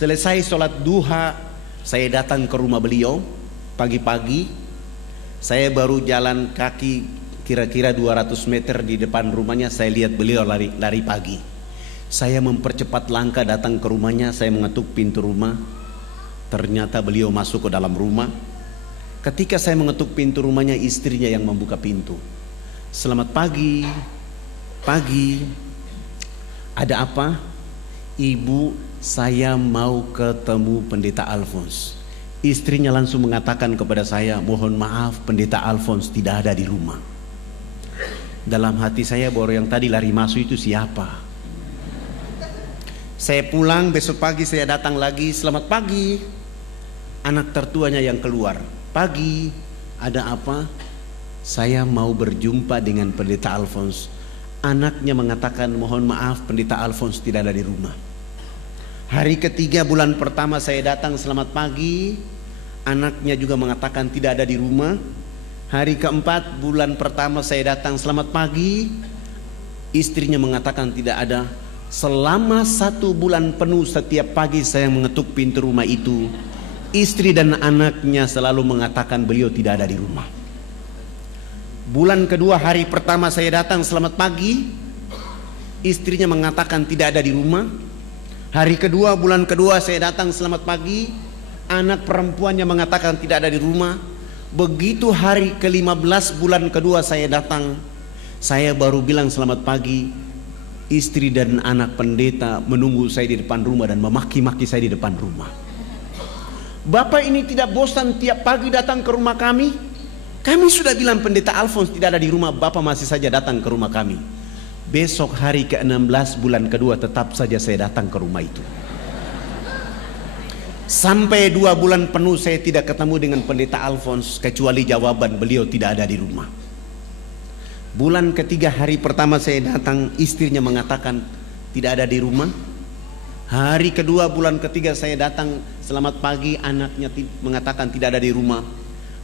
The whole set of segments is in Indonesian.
Selesai sholat duha, saya datang ke rumah beliau pagi-pagi. Saya baru jalan kaki kira-kira 200 meter di depan rumahnya, saya lihat beliau lari pagi. Saya mempercepat langkah datang ke rumahnya, saya mengetuk pintu rumah. Ternyata beliau masuk ke dalam rumah. Ketika saya mengetuk pintu rumahnya, istrinya yang membuka pintu. Selamat pagi. Pagi. Ada apa? Ibu, saya mau ketemu Pendeta Alphonse. Istrinya langsung mengatakan kepada saya, mohon maaf, Pendeta Alphonse tidak ada di rumah. Dalam hati saya, baru yang tadi lari masuk itu siapa? Saya pulang, besok pagi saya datang lagi. Selamat pagi. Anak tertuanya yang keluar. Pagi, ada apa? Saya mau berjumpa dengan Pendeta Alphonse. Anaknya mengatakan, mohon maaf, Pendeta Alphonse tidak ada di rumah. Hari ketiga bulan pertama saya datang, selamat pagi. Anaknya juga mengatakan tidak ada di rumah. Hari keempat bulan pertama saya datang, selamat pagi. Istrinya mengatakan tidak ada. Selama 1 bulan penuh setiap pagi saya mengetuk pintu rumah itu, istri dan anaknya selalu mengatakan beliau tidak ada di rumah. Bulan kedua hari pertama saya datang, selamat pagi. Istrinya mengatakan tidak ada di rumah. Hari kedua bulan kedua saya datang, selamat pagi. Anak perempuannya mengatakan tidak ada di rumah. Begitu hari ke-15 bulan kedua saya datang, saya baru bilang selamat pagi. Istri dan anak pendeta menunggu saya di depan rumah dan memaki-maki saya di depan rumah. Bapak ini tidak bosan tiap pagi datang ke rumah kami? Kami sudah bilang Pendeta Alphonse tidak ada di rumah, Bapak masih saja datang ke rumah kami. Besok hari ke-16 bulan kedua tetap saja saya datang ke rumah itu. Sampai 2 bulan penuh saya tidak ketemu dengan Pendeta Alphonse, kecuali jawaban beliau tidak ada di rumah. Bulan ketiga hari pertama saya datang, istrinya mengatakan tidak ada di rumah. Hari kedua bulan ketiga saya datang, selamat pagi, anaknya mengatakan tidak ada di rumah.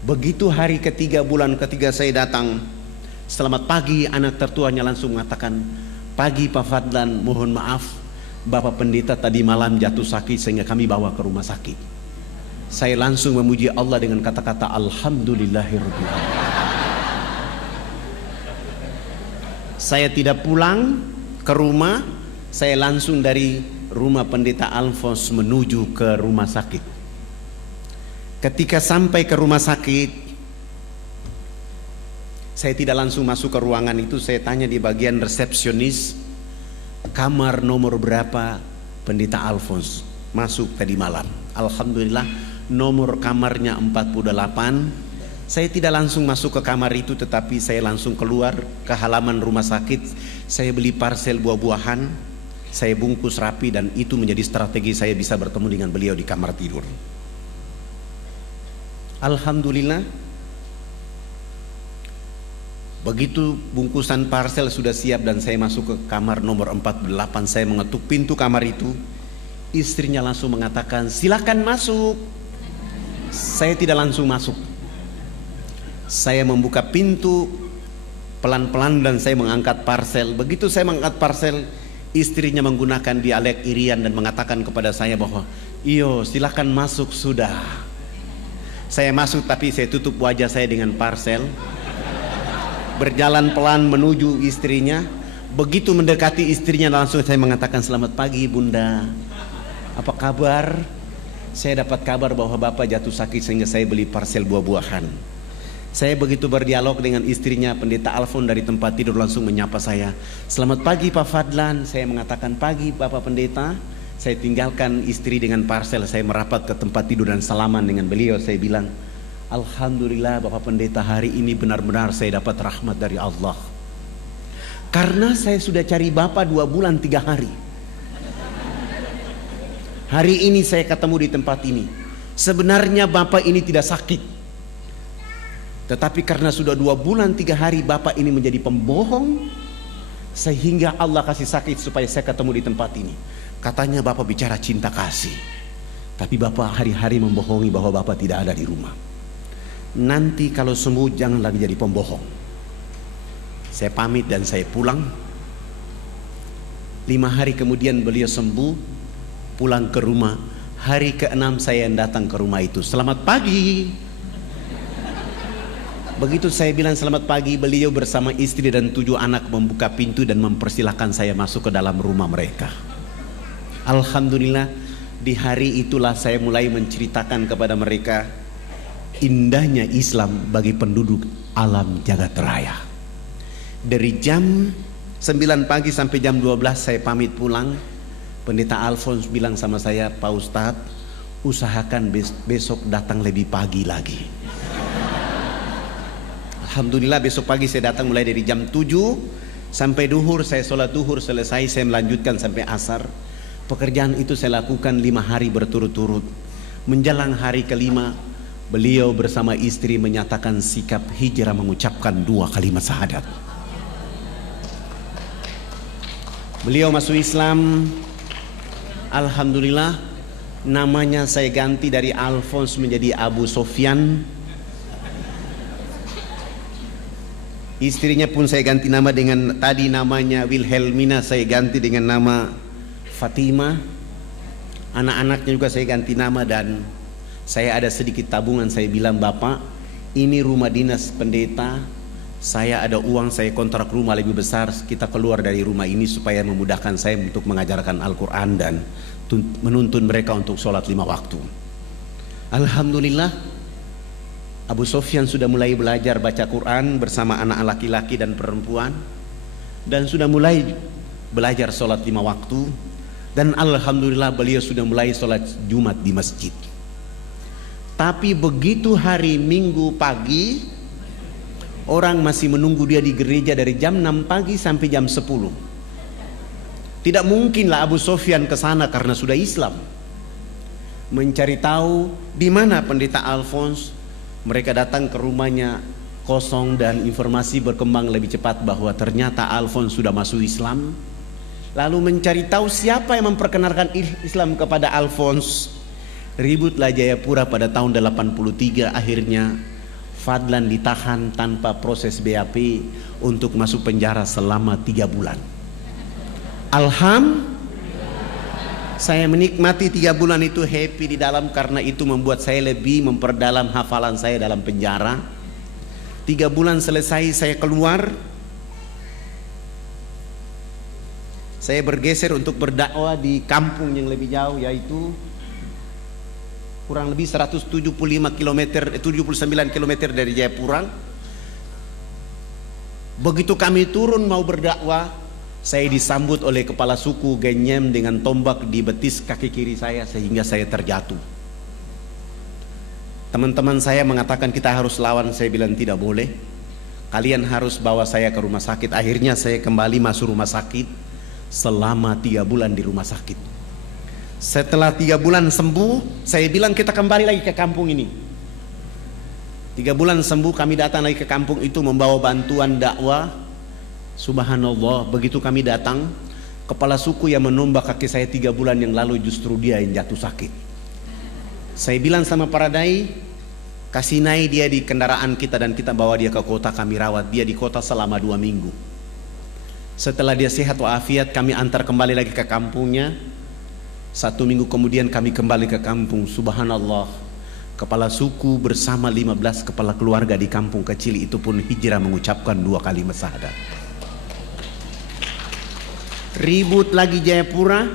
Begitu hari ketiga bulan ketiga saya datang, selamat pagi, anak tertuanya langsung mengatakan, pagi Pak Fadlan, mohon maaf, Bapak Pendeta tadi malam jatuh sakit sehingga kami bawa ke rumah sakit. Saya langsung memuji Allah dengan kata-kata Alhamdulillahirabbil alamin. Saya tidak pulang ke rumah, saya langsung dari rumah Pendeta Alphonse menuju ke rumah sakit. Ketika sampai ke rumah sakit, saya tidak langsung masuk ke ruangan itu, saya tanya di bagian resepsionis, kamar nomor berapa Pendeta Alphonse masuk tadi malam. Alhamdulillah nomor kamarnya 48. Saya tidak langsung masuk ke kamar itu, tetapi saya langsung keluar ke halaman rumah sakit. Saya beli parsel buah-buahan, saya bungkus rapi, dan itu menjadi strategi saya bisa bertemu dengan beliau di kamar tidur. Alhamdulillah, begitu bungkusan parsel sudah siap dan saya masuk ke kamar nomor 48, saya mengetuk pintu kamar itu. Istrinya langsung mengatakan, silakan masuk. Saya tidak langsung masuk. Saya membuka pintu pelan-pelan dan saya mengangkat parsel. Begitu saya mengangkat parsel, istrinya menggunakan dialek Irian dan mengatakan kepada saya bahwa, iyo silakan masuk sudah. Saya masuk tapi saya tutup wajah saya dengan parsel. Berjalan pelan menuju istrinya. Begitu mendekati istrinya langsung saya mengatakan, selamat pagi Bunda, apa kabar? Saya dapat kabar bahwa Bapak jatuh sakit sehingga saya beli parsel buah-buahan. Saya begitu berdialog dengan istrinya, Pendeta Alphonse dari tempat tidur langsung menyapa saya, selamat pagi Pak Fadlan. Saya mengatakan, pagi Bapak Pendeta. Saya tinggalkan istri dengan parsel, saya merapat ke tempat tidur dan salaman dengan beliau. Saya bilang, Alhamdulillah Bapak Pendeta, hari ini benar-benar saya dapat rahmat dari Allah. Karena saya sudah cari Bapak 2 bulan 3 hari. Hari ini saya ketemu di tempat ini. Sebenarnya Bapak ini tidak sakit, tetapi karena sudah 2 bulan 3 hari Bapak ini menjadi pembohong, sehingga Allah kasih sakit supaya saya ketemu di tempat ini. Katanya Bapak bicara cinta kasih, tapi Bapak hari-hari membohongi bahwa Bapak tidak ada di rumah. Nanti kalau sembuh jangan lagi jadi pembohong. Saya pamit dan saya pulang. 5 hari kemudian beliau sembuh, pulang ke rumah. Hari ke-6 saya yang datang ke rumah itu. Selamat pagi. Begitu saya bilang selamat pagi, beliau bersama istri dan 7 anak membuka pintu dan mempersilahkan saya masuk ke dalam rumah mereka. Alhamdulillah, di hari itulah saya mulai menceritakan kepada mereka indahnya Islam bagi penduduk alam jagat raya. Dari jam 9 pagi sampai jam 12 saya pamit pulang. Pendeta Alphonse bilang sama saya, Pak Ustadz, usahakan besok datang lebih pagi lagi. Alhamdulillah besok pagi saya datang mulai dari jam 7 sampai duhur. Saya sholat duhur selesai, saya melanjutkan sampai asar. Pekerjaan itu saya lakukan 5 hari berturut-turut. Menjelang hari ke-5, beliau bersama istri menyatakan sikap hijrah, mengucapkan 2 kalimat syahadat. Beliau masuk Islam. Alhamdulillah, namanya saya ganti dari Alphonse menjadi Abu Sofyan. Istrinya pun saya ganti nama dengan, tadi namanya Wilhelmina, saya ganti dengan nama Fatima. Anak-anaknya juga saya ganti nama, dan saya ada sedikit tabungan. Saya bilang, Bapak, ini rumah dinas pendeta, saya ada uang, saya kontrak rumah lebih besar, kita keluar dari rumah ini supaya memudahkan saya untuk mengajarkan Al-Quran dan menuntun mereka untuk sholat 5 waktu. Alhamdulillah, Abu Sofyan sudah mulai belajar baca Quran bersama anak laki-laki dan perempuan, dan sudah mulai belajar sholat 5 waktu. Dan Alhamdulillah beliau sudah mulai sholat Jumat di masjid. Tapi begitu hari Minggu pagi, orang masih menunggu dia di gereja dari jam 6 pagi sampai jam 10. Tidak mungkinlah Abu Sofyan ke sana karena sudah Islam. Mencari tahu di mana pendeta Alphonse. Mereka datang ke rumahnya kosong, dan informasi berkembang lebih cepat bahwa ternyata Alphonse sudah masuk Islam. Lalu mencari tahu siapa yang memperkenalkan Islam kepada Alphonse. Ributlah Jayapura pada tahun 83. Akhirnya Fadlan ditahan tanpa proses BAP untuk masuk penjara selama 3 bulan. Saya menikmati 3 bulan itu, happy di dalam, karena itu membuat saya lebih memperdalam hafalan saya dalam penjara. 3 bulan selesai, saya keluar. Saya bergeser untuk berdakwah di kampung yang lebih jauh, yaitu kurang lebih 179 km dari Jayapura. Begitu kami turun mau berdakwah, saya disambut oleh kepala suku Genyem dengan tombak di betis kaki kiri saya sehingga saya terjatuh. Teman-teman saya mengatakan kita harus lawan. Saya bilang tidak boleh, kalian harus bawa saya ke rumah sakit. Akhirnya saya kembali masuk rumah sakit selama 3 bulan di rumah sakit. Setelah 3 bulan sembuh, saya bilang kita kembali lagi ke kampung ini. 3 bulan sembuh, kami datang lagi ke kampung itu membawa bantuan dakwah. Subhanallah, begitu kami datang, kepala suku yang menombak kaki saya 3 bulan yang lalu justru dia yang jatuh sakit. Saya bilang sama para dai, kasih naik dia di kendaraan kita dan kita bawa dia ke kota, kami rawat dia di kota selama 2 minggu. Setelah dia sehat walafiat, kami antar kembali lagi ke kampungnya. 1 minggu kemudian kami kembali ke kampung. Subhanallah, kepala suku bersama 15 kepala keluarga di kampung kecil itu pun hijrah mengucapkan 2 kalimat syahadat. Ribut lagi Jayapura,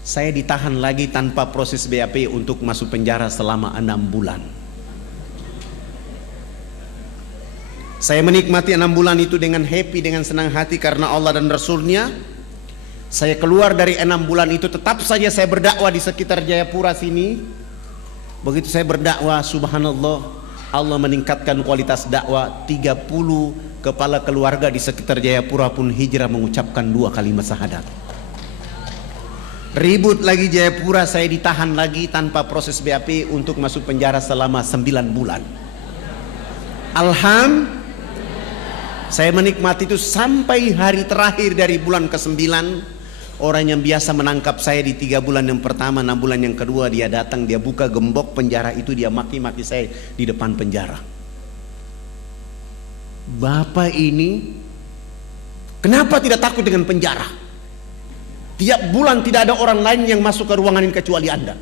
saya ditahan lagi tanpa proses BAP untuk masuk penjara selama 6 bulan. Saya menikmati 6 bulan itu dengan happy, dengan senang hati karena Allah dan Rasulnya. Saya keluar dari 6 bulan itu, tetap saja saya berdakwah di sekitar Jayapura sini. Begitu saya berdakwah, subhanallah, Allah meningkatkan kualitas dakwah. 30 kepala keluarga di sekitar Jayapura pun hijrah mengucapkan 2 kalimat syahadat. Ribut lagi Jayapura, saya ditahan lagi tanpa proses BAP untuk masuk penjara selama 9 bulan. Saya menikmati itu sampai hari terakhir dari bulan ke-9. Orang yang biasa menangkap saya di 3 bulan yang pertama, 6 bulan yang kedua, dia datang, dia buka gembok penjara itu, dia maki-maki saya di depan penjara. Bapak ini kenapa tidak takut dengan penjara? Tiap bulan tidak ada orang lain yang masuk ke ruangan ini kecuali Anda.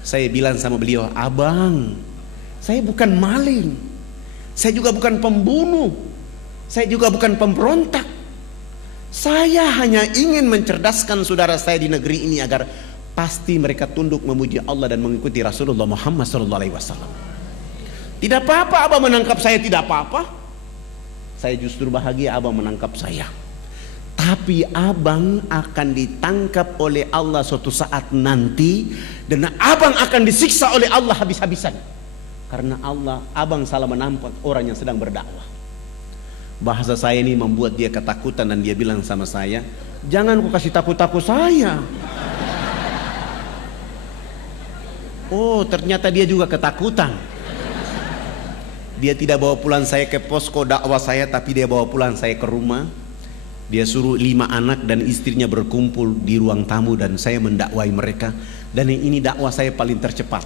Saya bilang sama beliau, abang, saya bukan maling, saya juga bukan pembunuh, saya juga bukan pemberontak. Saya hanya ingin mencerdaskan saudara saya di negeri ini agar pasti mereka tunduk memuji Allah dan mengikuti Rasulullah Muhammad SAW. Tidak apa-apa abang menangkap saya, tidak apa-apa. Saya justru bahagia abang menangkap saya. Tapi abang akan ditangkap oleh Allah suatu saat nanti, dan abang akan disiksa oleh Allah habis-habisan. Karena abang salah menampak orang yang sedang berdakwah. Bahasa saya ini membuat dia ketakutan dan dia bilang sama saya, jangan kau kasih takut-takut saya. Oh, ternyata dia juga ketakutan. Dia tidak bawa pulang saya ke posko dakwah saya, tapi dia bawa pulang saya ke rumah. Dia suruh 5 anak dan istrinya berkumpul di ruang tamu dan saya mendakwai mereka. Dan ini dakwah saya paling tercepat.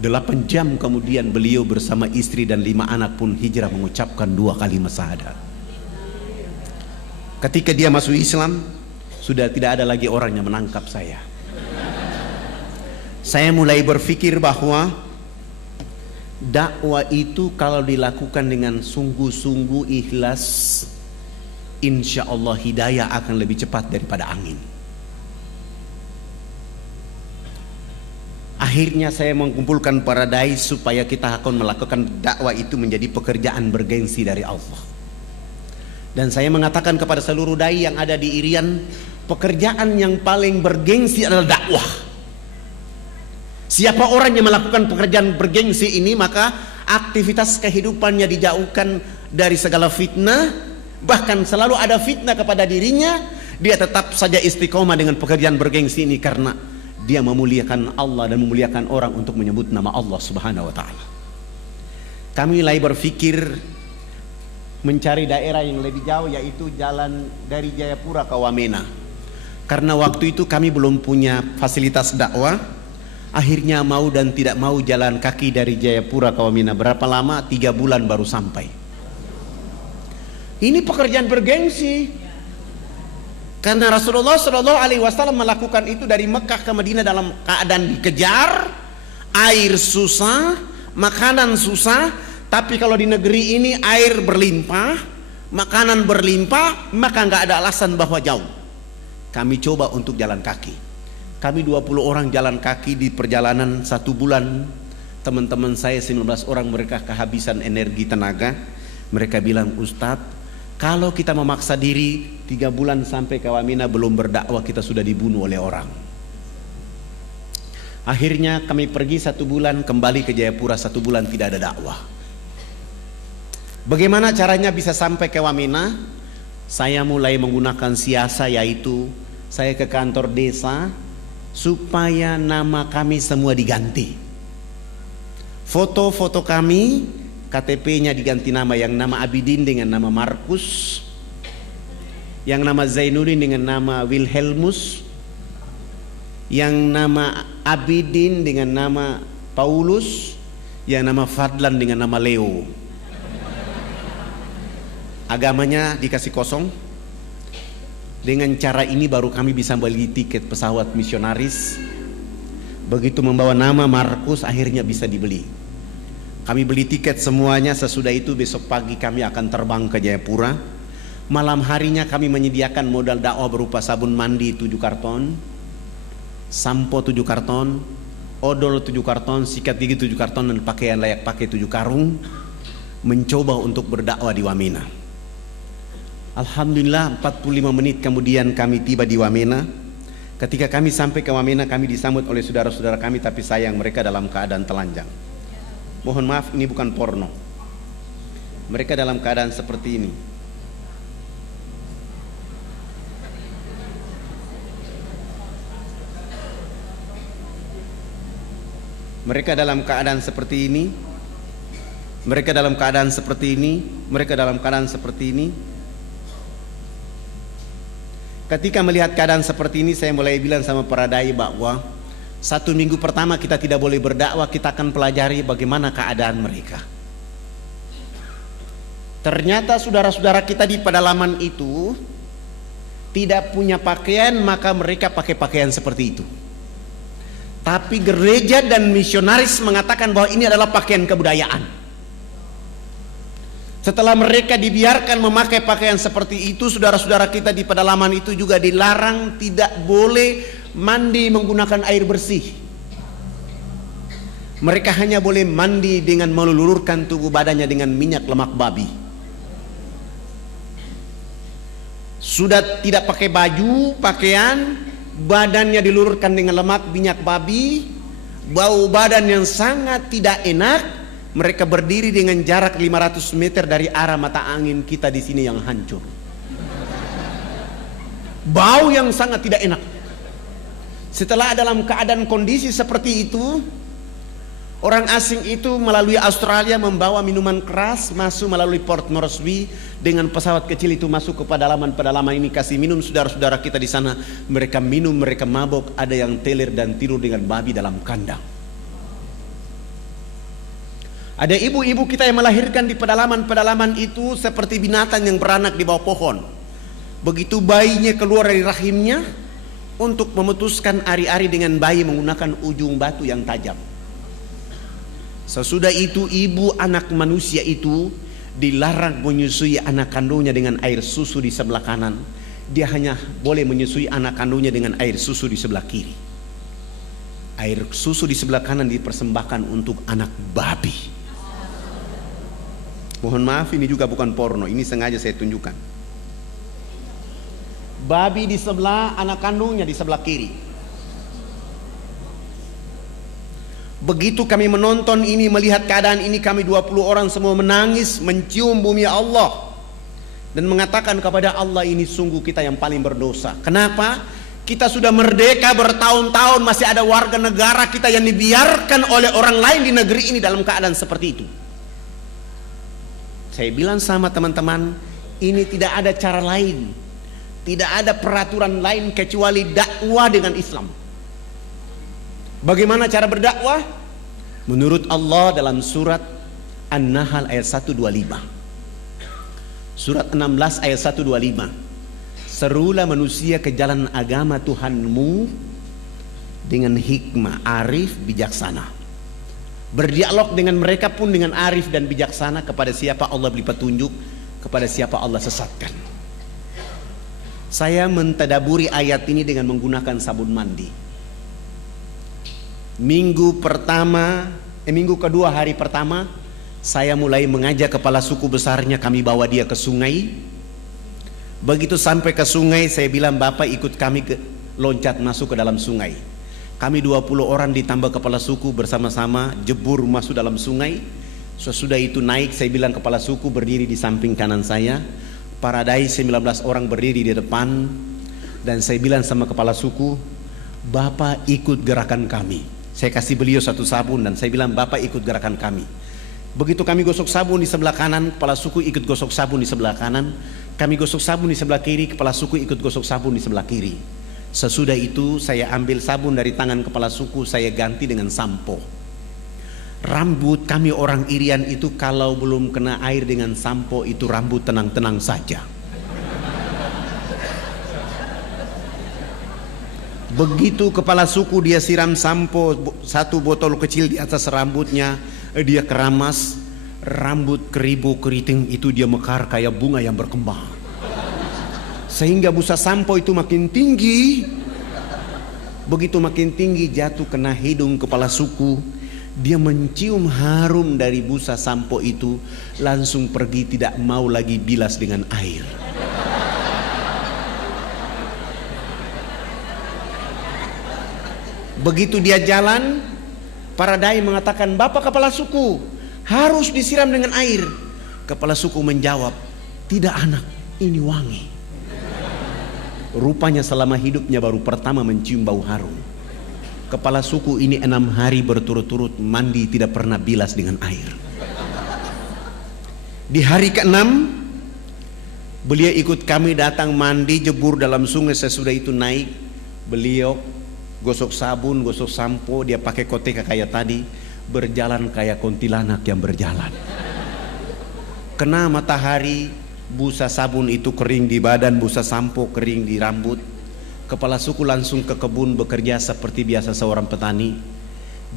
8 jam kemudian beliau bersama istri dan 5 anak pun hijrah mengucapkan 2 kalimat syahadat. Ketika dia masuk Islam, sudah tidak ada lagi orang yang menangkap saya. Saya mulai berpikir bahwa dakwah itu kalau dilakukan dengan sungguh-sungguh ikhlas, insya Allah hidayah akan lebih cepat daripada angin. Akhirnya saya mengumpulkan para dai supaya kita akan melakukan dakwah itu menjadi pekerjaan bergengsi dari Allah. Dan saya mengatakan kepada seluruh dai yang ada di Irian, pekerjaan yang paling bergengsi adalah dakwah. Siapa orang yang melakukan pekerjaan bergengsi ini, maka aktivitas kehidupannya dijauhkan dari segala fitnah. Bahkan selalu ada fitnah kepada dirinya, dia tetap saja istiqomah dengan pekerjaan bergengsi ini karena dia memuliakan Allah dan memuliakan orang untuk menyebut nama Allah Subhanahu wa ta'ala. Kami mulai berpikir mencari daerah yang lebih jauh, yaitu jalan dari Jayapura ke Wamena. Karena waktu itu kami belum punya fasilitas dakwah. Akhirnya mau dan tidak mau jalan kaki dari Jayapura ke Wamena. Berapa lama? 3 bulan baru sampai. Ini pekerjaan bergengsi. Karena Rasulullah SAW melakukan itu dari Mekah ke Madinah dalam keadaan dikejar, air susah, makanan susah. Tapi kalau di negeri ini air berlimpah, makanan berlimpah, maka nggak ada alasan bahwa jauh. Kami coba untuk jalan kaki. Kami 20 orang jalan kaki di perjalanan 1 bulan. Teman-teman saya 19 orang, mereka kehabisan energi tenaga. Mereka bilang, Ustadz, kalau kita memaksa diri 3 bulan sampai ke Wamena belum berdakwah, kita sudah dibunuh oleh orang. Akhirnya kami pergi 1 bulan, kembali ke Jayapura 1 bulan, tidak ada dakwah. Bagaimana caranya bisa sampai ke Wamena? Saya mulai menggunakan siasa, yaitu saya ke kantor desa supaya nama kami semua diganti. Foto-foto kami, KTP-nya diganti nama, yang nama Abidin dengan nama Markus, yang nama Zainuddin dengan nama Wilhelmus, yang nama Abidin dengan nama Paulus, yang nama Fadlan dengan nama Leo. Agamanya dikasih kosong. Dengan cara ini baru kami bisa beli tiket pesawat misionaris. Begitu membawa nama Markus, akhirnya bisa dibeli. Kami beli tiket semuanya. Sesudah itu besok pagi kami akan terbang ke Jayapura. Malam harinya kami menyediakan modal dakwah berupa sabun mandi 7 karton, sampo 7 karton, odol 7 karton, sikat gigi 7 karton, dan pakaian layak pakai 7 karung. Mencoba untuk berdakwah di Wamena. Alhamdulillah 45 menit kemudian kami tiba di Wamena. Ketika kami sampai ke Wamena, kami disambut oleh saudara-saudara kami, tapi sayang mereka dalam keadaan telanjang. Mohon maaf, ini bukan porno. Mereka dalam keadaan seperti ini. Mereka dalam keadaan seperti ini. Mereka dalam keadaan seperti ini. Mereka dalam keadaan seperti ini. Ketika melihat keadaan seperti ini, saya mulai bilang sama para dai bahwa 1 minggu pertama kita tidak boleh berdakwah, kita akan pelajari bagaimana keadaan mereka. Ternyata saudara-saudara kita di pedalaman itu tidak punya pakaian, maka mereka pakai pakaian seperti itu. Tapi gereja dan misionaris mengatakan bahwa ini adalah pakaian kebudayaan. Setelah mereka dibiarkan memakai pakaian seperti itu, saudara-saudara kita di pedalaman itu juga dilarang tidak boleh mandi menggunakan air bersih. Mereka hanya boleh mandi dengan melulurkan tubuh badannya dengan minyak lemak babi. Sudah tidak pakai baju, pakaian, badannya dilulurkan dengan lemak minyak babi, bau badan yang sangat tidak enak. Mereka berdiri dengan jarak 500 meter dari arah mata angin kita di sini yang hancur. Bau yang sangat tidak enak. Setelah dalam keadaan kondisi seperti itu, orang asing itu melalui Australia membawa minuman keras masuk melalui Port Moresby dengan pesawat kecil itu masuk ke pedalaman-pedalaman ini, kasih minum saudara-saudara kita di sana. Mereka minum, mereka mabok, ada yang teler dan tidur dengan babi dalam kandang. Ada ibu-ibu kita yang melahirkan di pedalaman-pedalaman itu seperti binatang yang beranak di bawah pohon. Begitu bayinya keluar dari rahimnya, untuk memutuskan ari-ari dengan bayi menggunakan ujung batu yang tajam. Sesudah itu ibu anak manusia itu dilarang menyusui anak kandungnya dengan air susu di sebelah kanan. Dia hanya boleh menyusui anak kandungnya dengan air susu di sebelah kiri. Air susu di sebelah kanan dipersembahkan untuk anak babi. Mohon maaf, ini juga bukan porno, ini sengaja saya tunjukkan. Babi di sebelah, anak kandungnya di sebelah kiri. Begitu kami menonton ini, melihat keadaan ini, kami 20 orang semua menangis, mencium bumi Allah dan mengatakan kepada Allah, ini sungguh kita yang paling berdosa. Kenapa? Kita sudah merdeka bertahun-tahun, masih ada warga negara kita yang dibiarkan oleh orang lain di negeri ini dalam keadaan seperti itu. Saya bilang sama teman-teman, ini tidak ada cara lain, tidak ada peraturan lain kecuali dakwah dengan Islam. Bagaimana cara berdakwah? Menurut Allah dalam surat An-Nahl ayat 125. Surat 16 ayat 125. Serulah manusia ke jalan agama Tuhanmu dengan hikmah, arif, bijaksana. Berdialog dengan mereka pun dengan arif dan bijaksana. Kepada siapa Allah beri petunjuk, kepada siapa Allah sesatkan. Saya mentadaburi ayat ini dengan menggunakan sabun mandi. Minggu kedua hari pertama, saya mulai mengajak kepala suku besarnya, kami bawa dia ke sungai. Begitu sampai ke sungai, saya bilang, Bapak ikut kami loncat masuk ke dalam sungai. Kami 20 orang ditambah kepala suku bersama-sama jebur masuk dalam sungai. Sesudah itu naik, saya bilang kepala suku berdiri di samping kanan saya, para dai 19 orang berdiri di depan, dan saya bilang sama kepala suku, Bapak ikut gerakan kami. Saya kasih beliau satu sabun dan saya bilang, Bapak ikut gerakan kami. Begitu kami gosok sabun di sebelah kanan, kepala suku ikut gosok sabun di sebelah kanan. Kami gosok sabun di sebelah kiri, kepala suku ikut gosok sabun di sebelah kiri. Sesudah itu saya ambil sabun dari tangan kepala suku, saya ganti dengan sampo. Rambut kami orang Irian itu kalau belum kena air dengan sampo itu rambut tenang-tenang saja. Begitu kepala suku dia siram sampo, satu botol kecil di atas rambutnya, dia keramas, rambut keribu keriting itu dia mekar kayak bunga yang berkembang. Sehingga busa sampo itu makin tinggi. Begitu makin tinggi jatuh kena hidung kepala suku. Dia mencium harum dari busa sampo itu, langsung pergi, tidak mau lagi bilas dengan air. Begitu dia jalan, para dai mengatakan, Bapak kepala suku, harus disiram dengan air. Kepala suku menjawab, tidak anak, ini wangi. Rupanya selama hidupnya baru pertama mencium bau harum. Kepala suku ini 6 hari berturut-turut mandi tidak pernah bilas dengan air. Di hari ke-6 beliau ikut kami datang mandi jebur dalam sungai. Sesudah itu naik, beliau gosok sabun, gosok sampo, dia pakai koteka kayak tadi, berjalan kayak kuntilanak yang berjalan. Kena matahari, busa sabun itu kering di badan, busa sampo kering di rambut. Kepala suku langsung ke kebun bekerja seperti biasa seorang petani.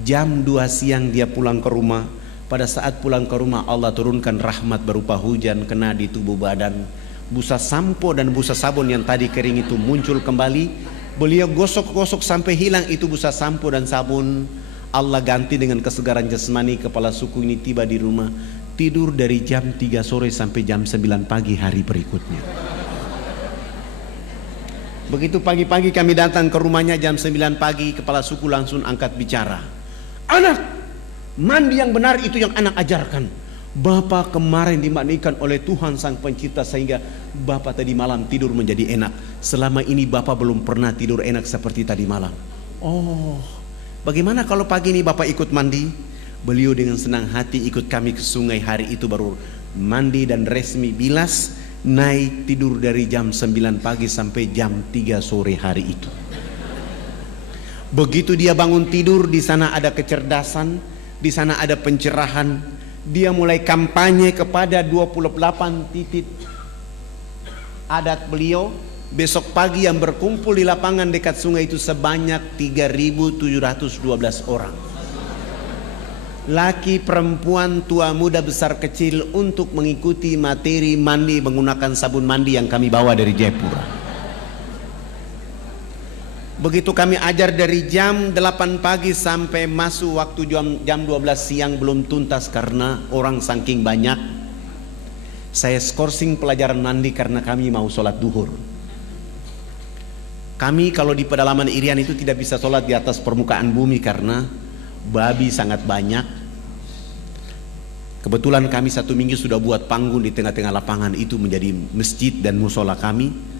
Jam 2 siang dia pulang ke rumah. Pada saat pulang ke rumah Allah turunkan rahmat berupa hujan kena di tubuh badan. Busa sampo dan busa sabun yang tadi kering itu muncul kembali. Beliau gosok-gosok sampai hilang itu busa sampo dan sabun. Allah ganti dengan kesegaran jasmani. Kepala suku ini tiba di rumah, tidur dari jam 3 sore sampai jam 9 pagi hari berikutnya. Begitu pagi-pagi kami datang ke rumahnya jam 9 pagi, kepala suku langsung angkat bicara. Anak, mandi yang benar itu yang anak ajarkan. Bapak kemarin dimandikan oleh Tuhan Sang Pencipta sehingga Bapak tadi malam tidur menjadi enak. Selama ini Bapak belum pernah tidur enak seperti tadi malam. Oh, bagaimana kalau pagi ini Bapak ikut mandi? Beliau dengan senang hati ikut kami ke sungai. Hari itu baru mandi dan resmi bilas. Naik tidur dari jam 9 pagi sampai jam 3 sore hari itu. Begitu dia bangun tidur, di sana ada kecerdasan, di sana ada pencerahan. Dia mulai kampanye kepada 28 titik adat beliau. Besok pagi yang berkumpul di lapangan dekat sungai itu sebanyak 3.712 orang. Laki, perempuan, tua, muda, besar, kecil untuk mengikuti materi mandi menggunakan sabun mandi yang kami bawa dari Jayapura. Begitu kami ajar dari jam 8 pagi sampai masuk waktu jam 12 siang belum tuntas karena orang saking banyak. Saya skorsing pelajaran mandi karena kami mau sholat duhur. Kami kalau di pedalaman Irian itu tidak bisa sholat di atas permukaan bumi karena babi sangat banyak. Kebetulan kami 1 minggu sudah buat panggung di tengah-tengah lapangan itu menjadi masjid dan musola kami.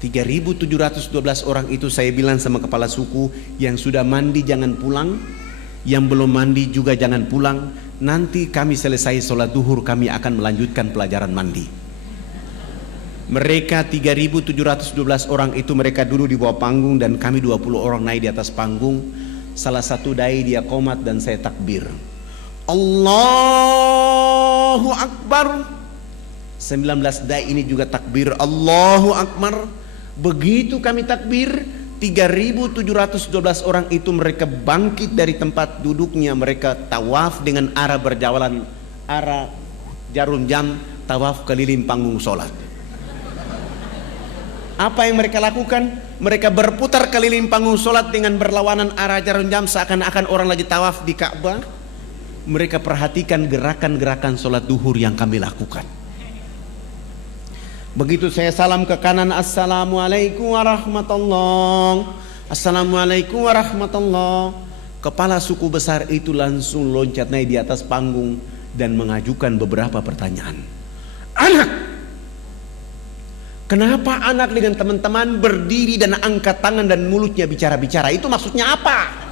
3.712 orang itu saya bilang sama kepala suku, yang sudah mandi jangan pulang, yang belum mandi juga jangan pulang. Nanti kami selesai sholat duhur kami akan melanjutkan pelajaran mandi. Mereka 3.712 orang itu mereka dulu di bawah panggung dan kami 20 orang naik di atas panggung. Salah satu dai dia qomat dan saya takbir. Allahu Akbar. 19 dai ini juga takbir Allahu Akbar. Begitu kami takbir, 3.712 orang itu mereka bangkit dari tempat duduknya. Mereka tawaf dengan arah berjalan, arah jarum jam, tawaf keliling panggung sholat. Apa yang mereka lakukan? Mereka berputar keliling panggung sholat dengan berlawanan arah jarum jam seakan-akan orang lagi tawaf di Ka'bah. Mereka perhatikan gerakan-gerakan sholat duhur yang kami lakukan. Begitu saya salam ke kanan, Assalamualaikum warahmatullahi, Assalamualaikum warahmatullahi. Kepala suku besar itu langsung loncat naik di atas panggung dan mengajukan beberapa pertanyaan. Anak, kenapa anak dengan teman-teman berdiri dan angkat tangan dan mulutnya bicara-bicara? Itu maksudnya apa?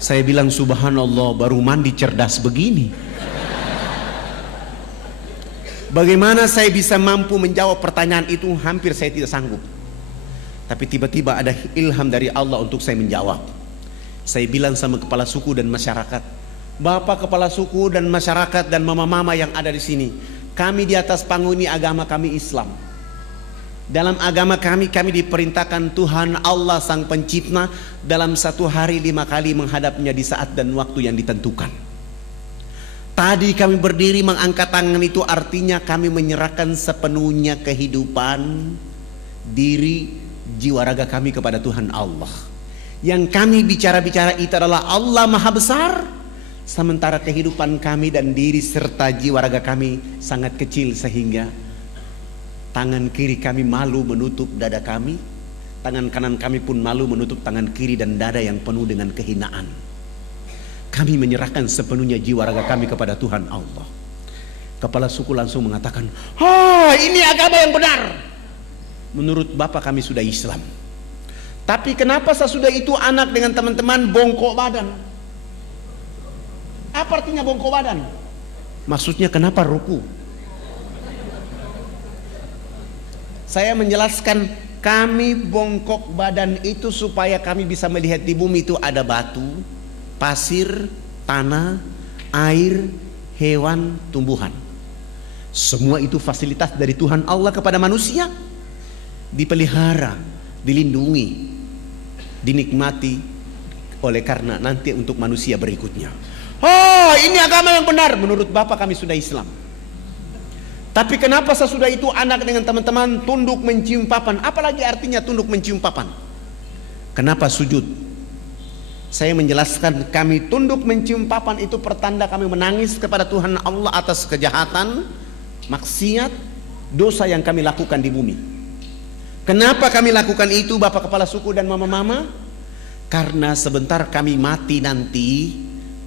Saya bilang subhanallah, baru mandi cerdas begini. Bagaimana saya bisa mampu menjawab pertanyaan itu? Hampir saya tidak sanggup. Tapi tiba-tiba ada ilham dari Allah untuk saya menjawab. Saya bilang sama kepala suku dan masyarakat, Bapak kepala suku dan masyarakat dan mama-mama yang ada di sini, kami di atas panggung ini agama kami Islam. Dalam agama kami diperintahkan Tuhan Allah Sang Pencipta dalam 1 hari 5 kali menghadapnya di saat dan waktu yang ditentukan. Tadi kami berdiri mengangkat tangan itu artinya kami menyerahkan sepenuhnya kehidupan, diri, jiwa raga kami kepada Tuhan Allah. Yang kami bicara-bicara itu adalah Allah Maha Besar, sementara kehidupan kami dan diri serta jiwa raga kami sangat kecil sehingga tangan kiri kami malu menutup dada kami, tangan kanan kami pun malu menutup tangan kiri dan dada yang penuh dengan kehinaan. Kami menyerahkan sepenuhnya jiwa raga kami kepada Tuhan Allah. Kepala suku langsung mengatakan, ini agama yang benar. Menurut Bapak kami sudah Islam. Tapi kenapa sesudah itu anak dengan teman-teman bongkok badan? Apa artinya bongkok badan? Maksudnya kenapa ruku? Saya menjelaskan, kami bongkok badan itu supaya kami bisa melihat di bumi itu ada batu, pasir, tanah, air, hewan, tumbuhan. Semua itu fasilitas dari Tuhan Allah kepada manusia, dipelihara, dilindungi, dinikmati oleh karena nanti untuk manusia berikutnya. Oh, ini agama yang benar menurut Bapak, kami sudah Islam. Tapi kenapa sesudah itu anak dengan teman-teman tunduk mencium papan? Apalagi artinya tunduk mencium papan? Kenapa sujud? Saya menjelaskan, kami tunduk mencium papan itu pertanda kami menangis kepada Tuhan Allah atas kejahatan, maksiat, dosa yang kami lakukan di bumi. Kenapa kami lakukan itu Bapak Kepala Suku dan Mama-mama? Karena sebentar kami mati nanti,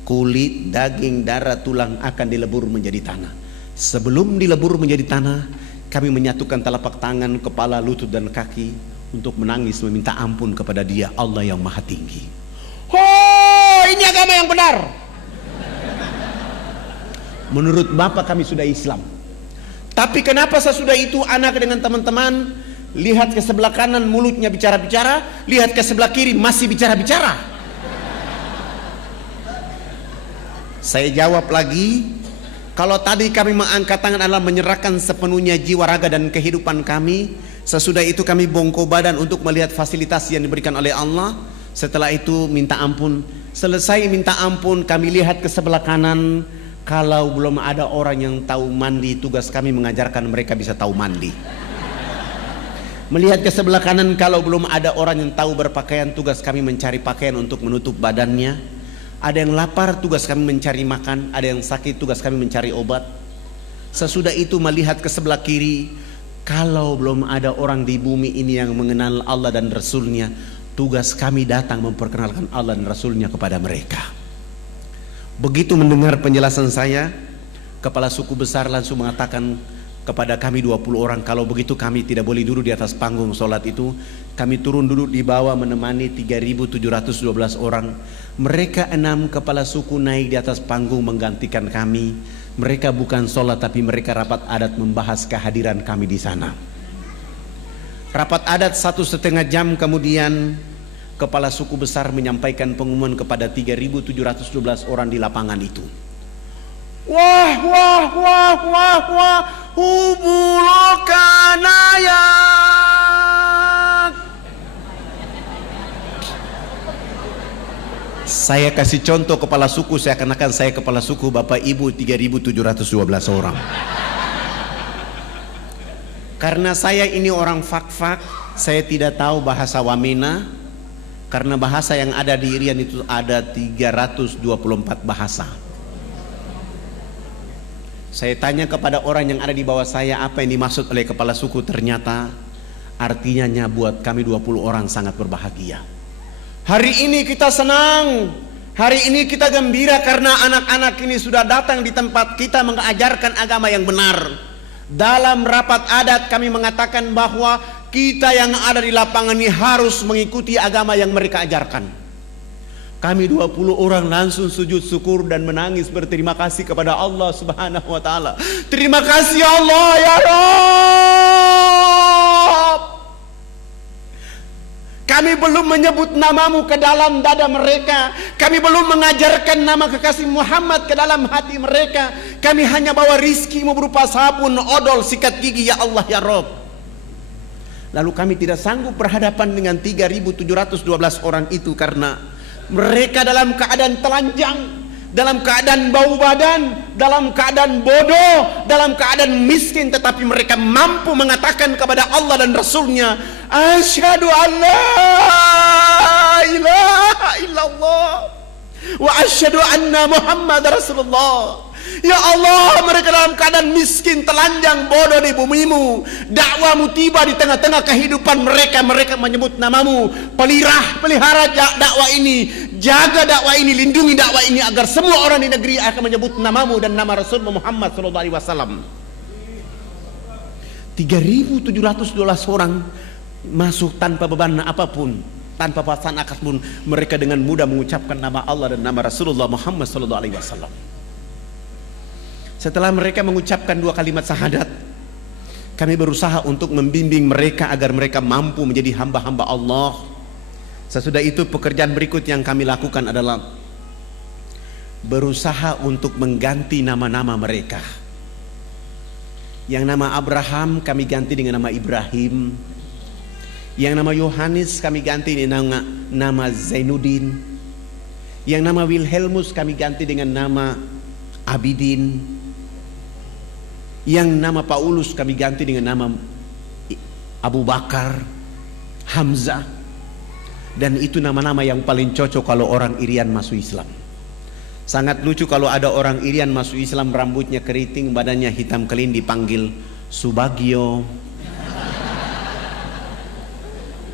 kulit, daging, darah, tulang akan dilebur menjadi tanah. Sebelum dilebur menjadi tanah, kami menyatukan telapak tangan, kepala, lutut dan kaki untuk menangis meminta ampun kepada Dia, Allah yang Maha Tinggi. Oh, ini agama yang benar. Menurut Bapak kami sudah Islam. Tapi kenapa sesudah itu anak dengan teman-teman lihat ke sebelah kanan mulutnya bicara-bicara, lihat ke sebelah kiri masih bicara-bicara? Saya jawab lagi, kalau tadi kami mengangkat tangan adalah menyerahkan sepenuhnya jiwa, raga dan kehidupan kami, sesudah itu kami bongkok badan untuk melihat fasilitas yang diberikan oleh Allah. Setelah itu minta ampun. Selesai minta ampun, kami lihat ke sebelah kanan. Kalau belum ada orang yang tahu mandi, tugas kami mengajarkan mereka bisa tahu mandi. Melihat ke sebelah kanan, kalau belum ada orang yang tahu berpakaian, tugas kami mencari pakaian untuk menutup badannya. Ada yang lapar, tugas kami mencari makan. Ada yang sakit, tugas kami mencari obat. Sesudah itu melihat ke sebelah kiri, kalau belum ada orang di bumi ini yang mengenal Allah dan Rasulnya, tugas kami datang memperkenalkan Allah dan Rasulnya kepada mereka. Begitu mendengar penjelasan saya, Kepala Suku Besar langsung mengatakan kepada kami 20 orang, kalau begitu kami tidak boleh duduk di atas panggung sholat itu. Kami turun duduk di bawah menemani 3.712 orang. Mereka 6 kepala suku naik di atas panggung menggantikan kami. Mereka bukan sholat, tapi mereka rapat adat membahas kehadiran kami di sana. Rapat adat 1,5 jam kemudian, Kepala Suku Besar menyampaikan pengumuman kepada 3.712 orang di lapangan itu. Wah, wah, wah, wah, wah, hubulokanayak. Saya kasih contoh kepala suku, saya kenakan saya kepala suku, Bapak Ibu 3.712 orang. Karena saya ini orang fak-fak, saya tidak tahu bahasa Wamena. Karena bahasa yang ada di Irian itu ada 324 bahasa. Saya tanya kepada orang yang ada di bawah saya apa yang dimaksud oleh kepala suku, ternyata artinya buat kami 20 orang sangat berbahagia. Hari ini kita senang, hari ini kita gembira karena anak-anak ini sudah datang di tempat kita mengajarkan agama yang benar. Dalam rapat adat kami mengatakan bahwa kita yang ada di lapangan ini harus mengikuti agama yang mereka ajarkan. Kami 20 orang langsung sujud syukur dan menangis berterima kasih kepada Allah Subhanahu wa taala. Terima kasih Allah ya Rabb. Kami belum menyebut namamu ke dalam dada mereka. Kami belum mengajarkan nama kekasih Muhammad ke dalam hati mereka. Kami hanya bawa rizkimu berupa sabun, odol, sikat gigi ya Allah ya Rabb. Lalu kami tidak sanggup berhadapan dengan 3.712 orang itu karena mereka dalam keadaan telanjang, dalam keadaan bau badan, dalam keadaan bodoh, dalam keadaan miskin, tetapi mereka mampu mengatakan kepada Allah dan Rasulnya, asyhadu an la ilaha illallah wa asyhadu anna Muhammad Rasulullah. Ya Allah, mereka dalam keadaan miskin, telanjang, bodoh di bumimu. Dakwamu tiba di tengah-tengah kehidupan mereka. Mereka menyebut namamu. Pelihara dakwah ini, jaga dakwah ini, lindungi dakwah ini agar semua orang di negeri akan menyebut namamu dan nama Rasul Muhammad SAW. 3.712 orang masuk tanpa beban apapun, tanpa paksaan apapun. Mereka dengan mudah mengucapkan nama Allah dan nama Rasulullah Muhammad SAW. Setelah mereka mengucapkan 2 kalimat syahadat, kami berusaha untuk membimbing mereka agar mereka mampu menjadi hamba-hamba Allah. Sesudah itu pekerjaan berikut yang kami lakukan adalah berusaha untuk mengganti nama-nama mereka. Yang nama Abraham kami ganti dengan nama Ibrahim. Yang nama Yohanes kami ganti dengan nama Zainuddin. Yang nama Wilhelmus kami ganti dengan nama Abidin. Yang nama Paulus kami ganti dengan nama Abu Bakar, Hamzah. Dan itu nama-nama yang paling cocok kalau orang Irian masuk Islam. Sangat lucu kalau ada orang Irian masuk Islam, rambutnya keriting, badannya hitam kelin, dipanggil Subagio.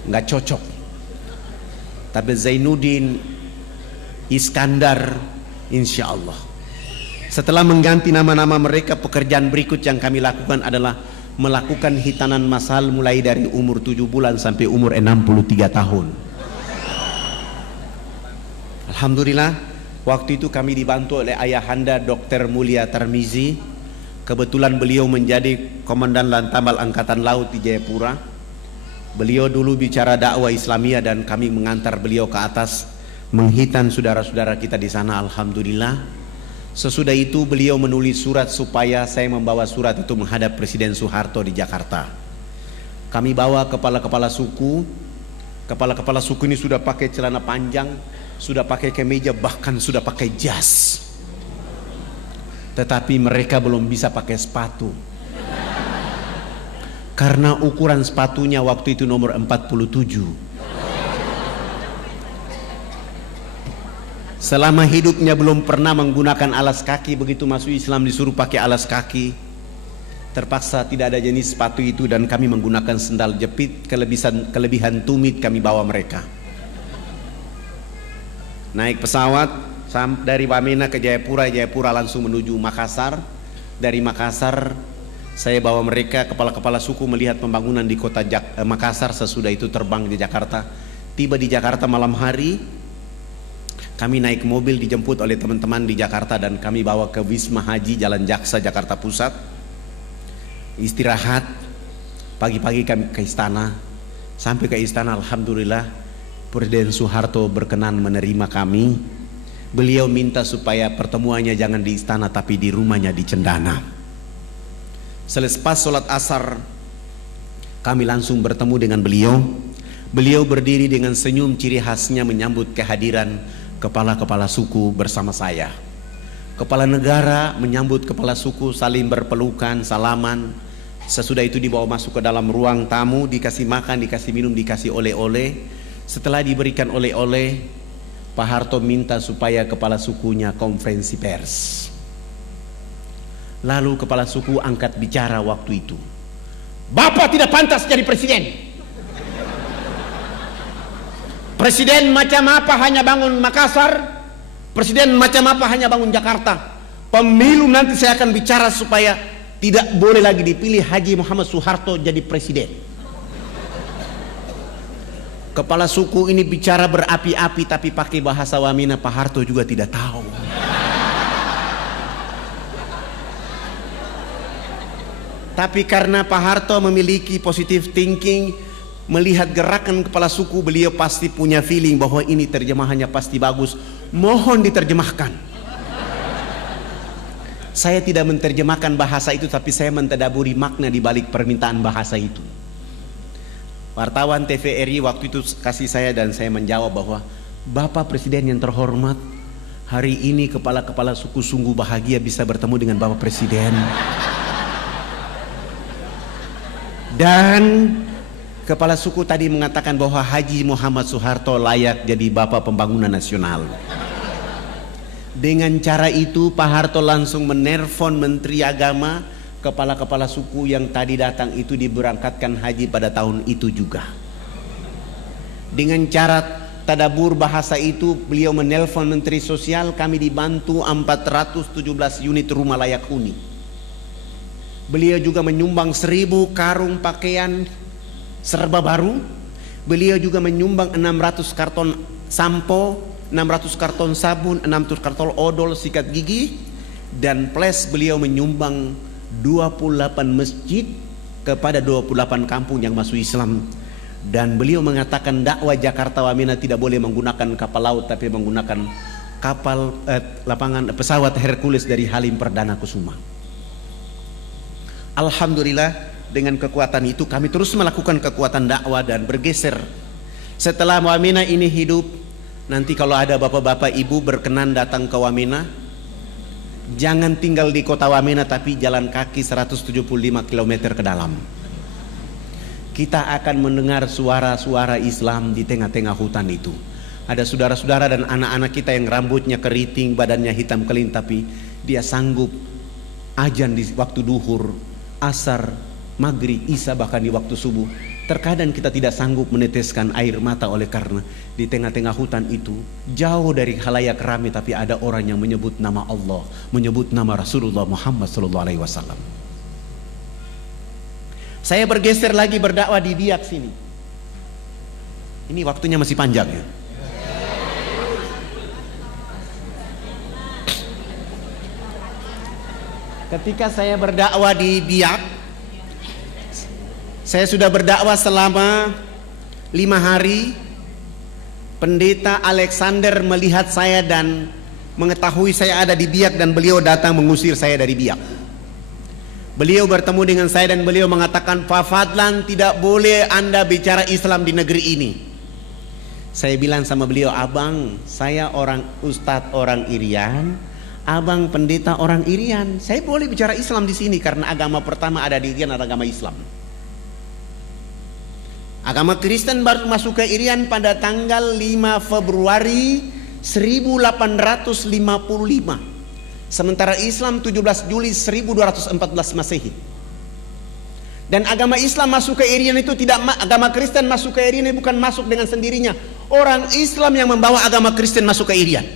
Nggak cocok. Tapi Zainuddin, Iskandar, insya Allah. Setelah mengganti nama-nama mereka, pekerjaan berikut yang kami lakukan adalah melakukan hitanan masal mulai dari umur 7 bulan sampai umur 63 tahun. Alhamdulillah, waktu itu kami dibantu oleh ayahanda Dr. Mulia Tarmizi. Kebetulan beliau menjadi Komandan Lantamal Angkatan Laut di Jayapura. Beliau dulu bicara dakwah Islamiyah dan kami mengantar beliau ke atas menghitan saudara-saudara kita di sana. Alhamdulillah. Sesudah itu beliau menulis surat supaya saya membawa surat itu menghadap Presiden Soeharto di Jakarta. Kami bawa kepala-kepala suku. Kepala-kepala suku ini sudah pakai celana panjang, sudah pakai kemeja, bahkan sudah pakai jas. Tetapi mereka belum bisa pakai sepatu. Karena ukuran sepatunya waktu itu nomor 47. Selama hidupnya belum pernah menggunakan alas kaki, begitu masuk Islam disuruh pakai alas kaki. Terpaksa tidak ada jenis sepatu itu dan kami menggunakan sendal jepit. Kelebihan tumit kami bawa mereka. Naik pesawat dari Wamena ke Jayapura, Jayapura langsung menuju Makassar. Dari Makassar saya bawa mereka, kepala-kepala suku melihat pembangunan di kota Makassar. Sesudah itu terbang di Jakarta. Tiba di Jakarta malam hari. Kami naik mobil dijemput oleh teman-teman di Jakarta dan kami bawa ke Wisma Haji Jalan Jaksa Jakarta Pusat. Istirahat. Pagi-pagi kami ke istana. Sampai ke istana, alhamdulillah Presiden Soeharto berkenan menerima kami. Beliau minta supaya pertemuannya jangan di istana tapi di rumahnya di Cendana. Selepas sholat asar kami langsung bertemu dengan beliau. Beliau berdiri dengan senyum ciri khasnya menyambut kehadiran kepala-kepala suku bersama saya. Kepala negara menyambut kepala suku, saling berpelukan, salaman. Sesudah itu dibawa masuk ke dalam ruang tamu, dikasih makan, dikasih minum, dikasih oleh-oleh. Setelah diberikan oleh-oleh, Pak Harto minta supaya kepala sukunya konferensi pers. Lalu kepala suku angkat bicara waktu itu. Bapak tidak pantas jadi presiden. Presiden macam apa hanya bangun Makassar, presiden macam apa hanya bangun Jakarta. Pemilu nanti saya akan bicara supaya tidak boleh lagi dipilih Haji Muhammad Soeharto jadi presiden. Kepala suku ini bicara berapi-api tapi pakai bahasa Wamena, Pak Harto juga tidak tahu. Tapi karena Pak Harto memiliki positive thinking, melihat gerakan kepala suku, beliau pasti punya feeling bahwa ini terjemahannya pasti bagus. Mohon diterjemahkan. Saya tidak menerjemahkan bahasa itu, tapi saya mentadaburi makna di balik permintaan bahasa itu. Wartawan TVRI waktu itu kasih saya dan saya menjawab bahwa Bapak Presiden yang terhormat, hari ini kepala-kepala suku sungguh bahagia bisa bertemu dengan Bapak Presiden. Dan kepala suku tadi mengatakan bahwa Haji Muhammad Soeharto layak jadi Bapak Pembangunan Nasional. Dengan cara itu Pak Harto langsung menelpon Menteri Agama, kepala-kepala suku yang tadi datang itu diberangkatkan haji pada tahun itu juga. Dengan cara tadabur bahasa itu beliau menelpon Menteri Sosial, kami dibantu 417 unit rumah layak huni. Beliau juga menyumbang 1000 karung pakaian serba baru. Beliau juga menyumbang 600 karton sampo, 600 karton sabun, 600 karton odol sikat gigi, dan plus beliau menyumbang 28 masjid kepada 28 kampung yang masuk Islam. Dan beliau mengatakan dakwah Jakarta Wamena tidak boleh menggunakan kapal laut tapi menggunakan pesawat Hercules dari Halim Perdana Kusuma. Alhamdulillah dengan kekuatan itu kami terus melakukan kekuatan dakwah dan bergeser. Setelah Wamena ini hidup, nanti kalau ada bapak-bapak ibu berkenan datang ke Wamena, jangan tinggal di kota Wamena tapi jalan kaki 175 km ke dalam. Kita akan mendengar suara-suara Islam di tengah-tengah hutan itu. Ada saudara-saudara dan anak-anak kita yang rambutnya keriting, badannya hitam kelin, tapi dia sanggup azan di waktu duhur, asar, maghrib, isya, bahkan di waktu subuh. Terkadang kita tidak sanggup meneteskan air mata oleh karena di tengah-tengah hutan itu jauh dari khalayak ramai, tapi ada orang yang menyebut nama Allah, menyebut nama Rasulullah Muhammad SAW. Saya bergeser lagi berdakwah di Biak sini. Ini waktunya masih panjang ya. Ketika saya berdakwah di Biak, saya sudah berdakwah selama 5 hari. Pendeta Alexander melihat saya dan mengetahui saya ada di Biak, dan beliau datang mengusir saya dari Biak. Beliau bertemu dengan saya dan beliau mengatakan, Pak Fadlan, tidak boleh Anda bicara Islam di negeri ini. Saya bilang sama beliau, abang, saya orang ustadz orang Irian, abang pendeta orang Irian, saya boleh bicara Islam di sini karena agama pertama ada di Irian adalah agama Islam. Agama Kristen baru masuk ke Irian pada tanggal 5 Februari 1855. Sementara Islam 17 Juli 1214 Masehi. Dan agama Islam masuk ke Irian itu tidak, agama Kristen masuk ke Irian bukan masuk dengan sendirinya. Orang Islam yang membawa agama Kristen masuk ke Irian.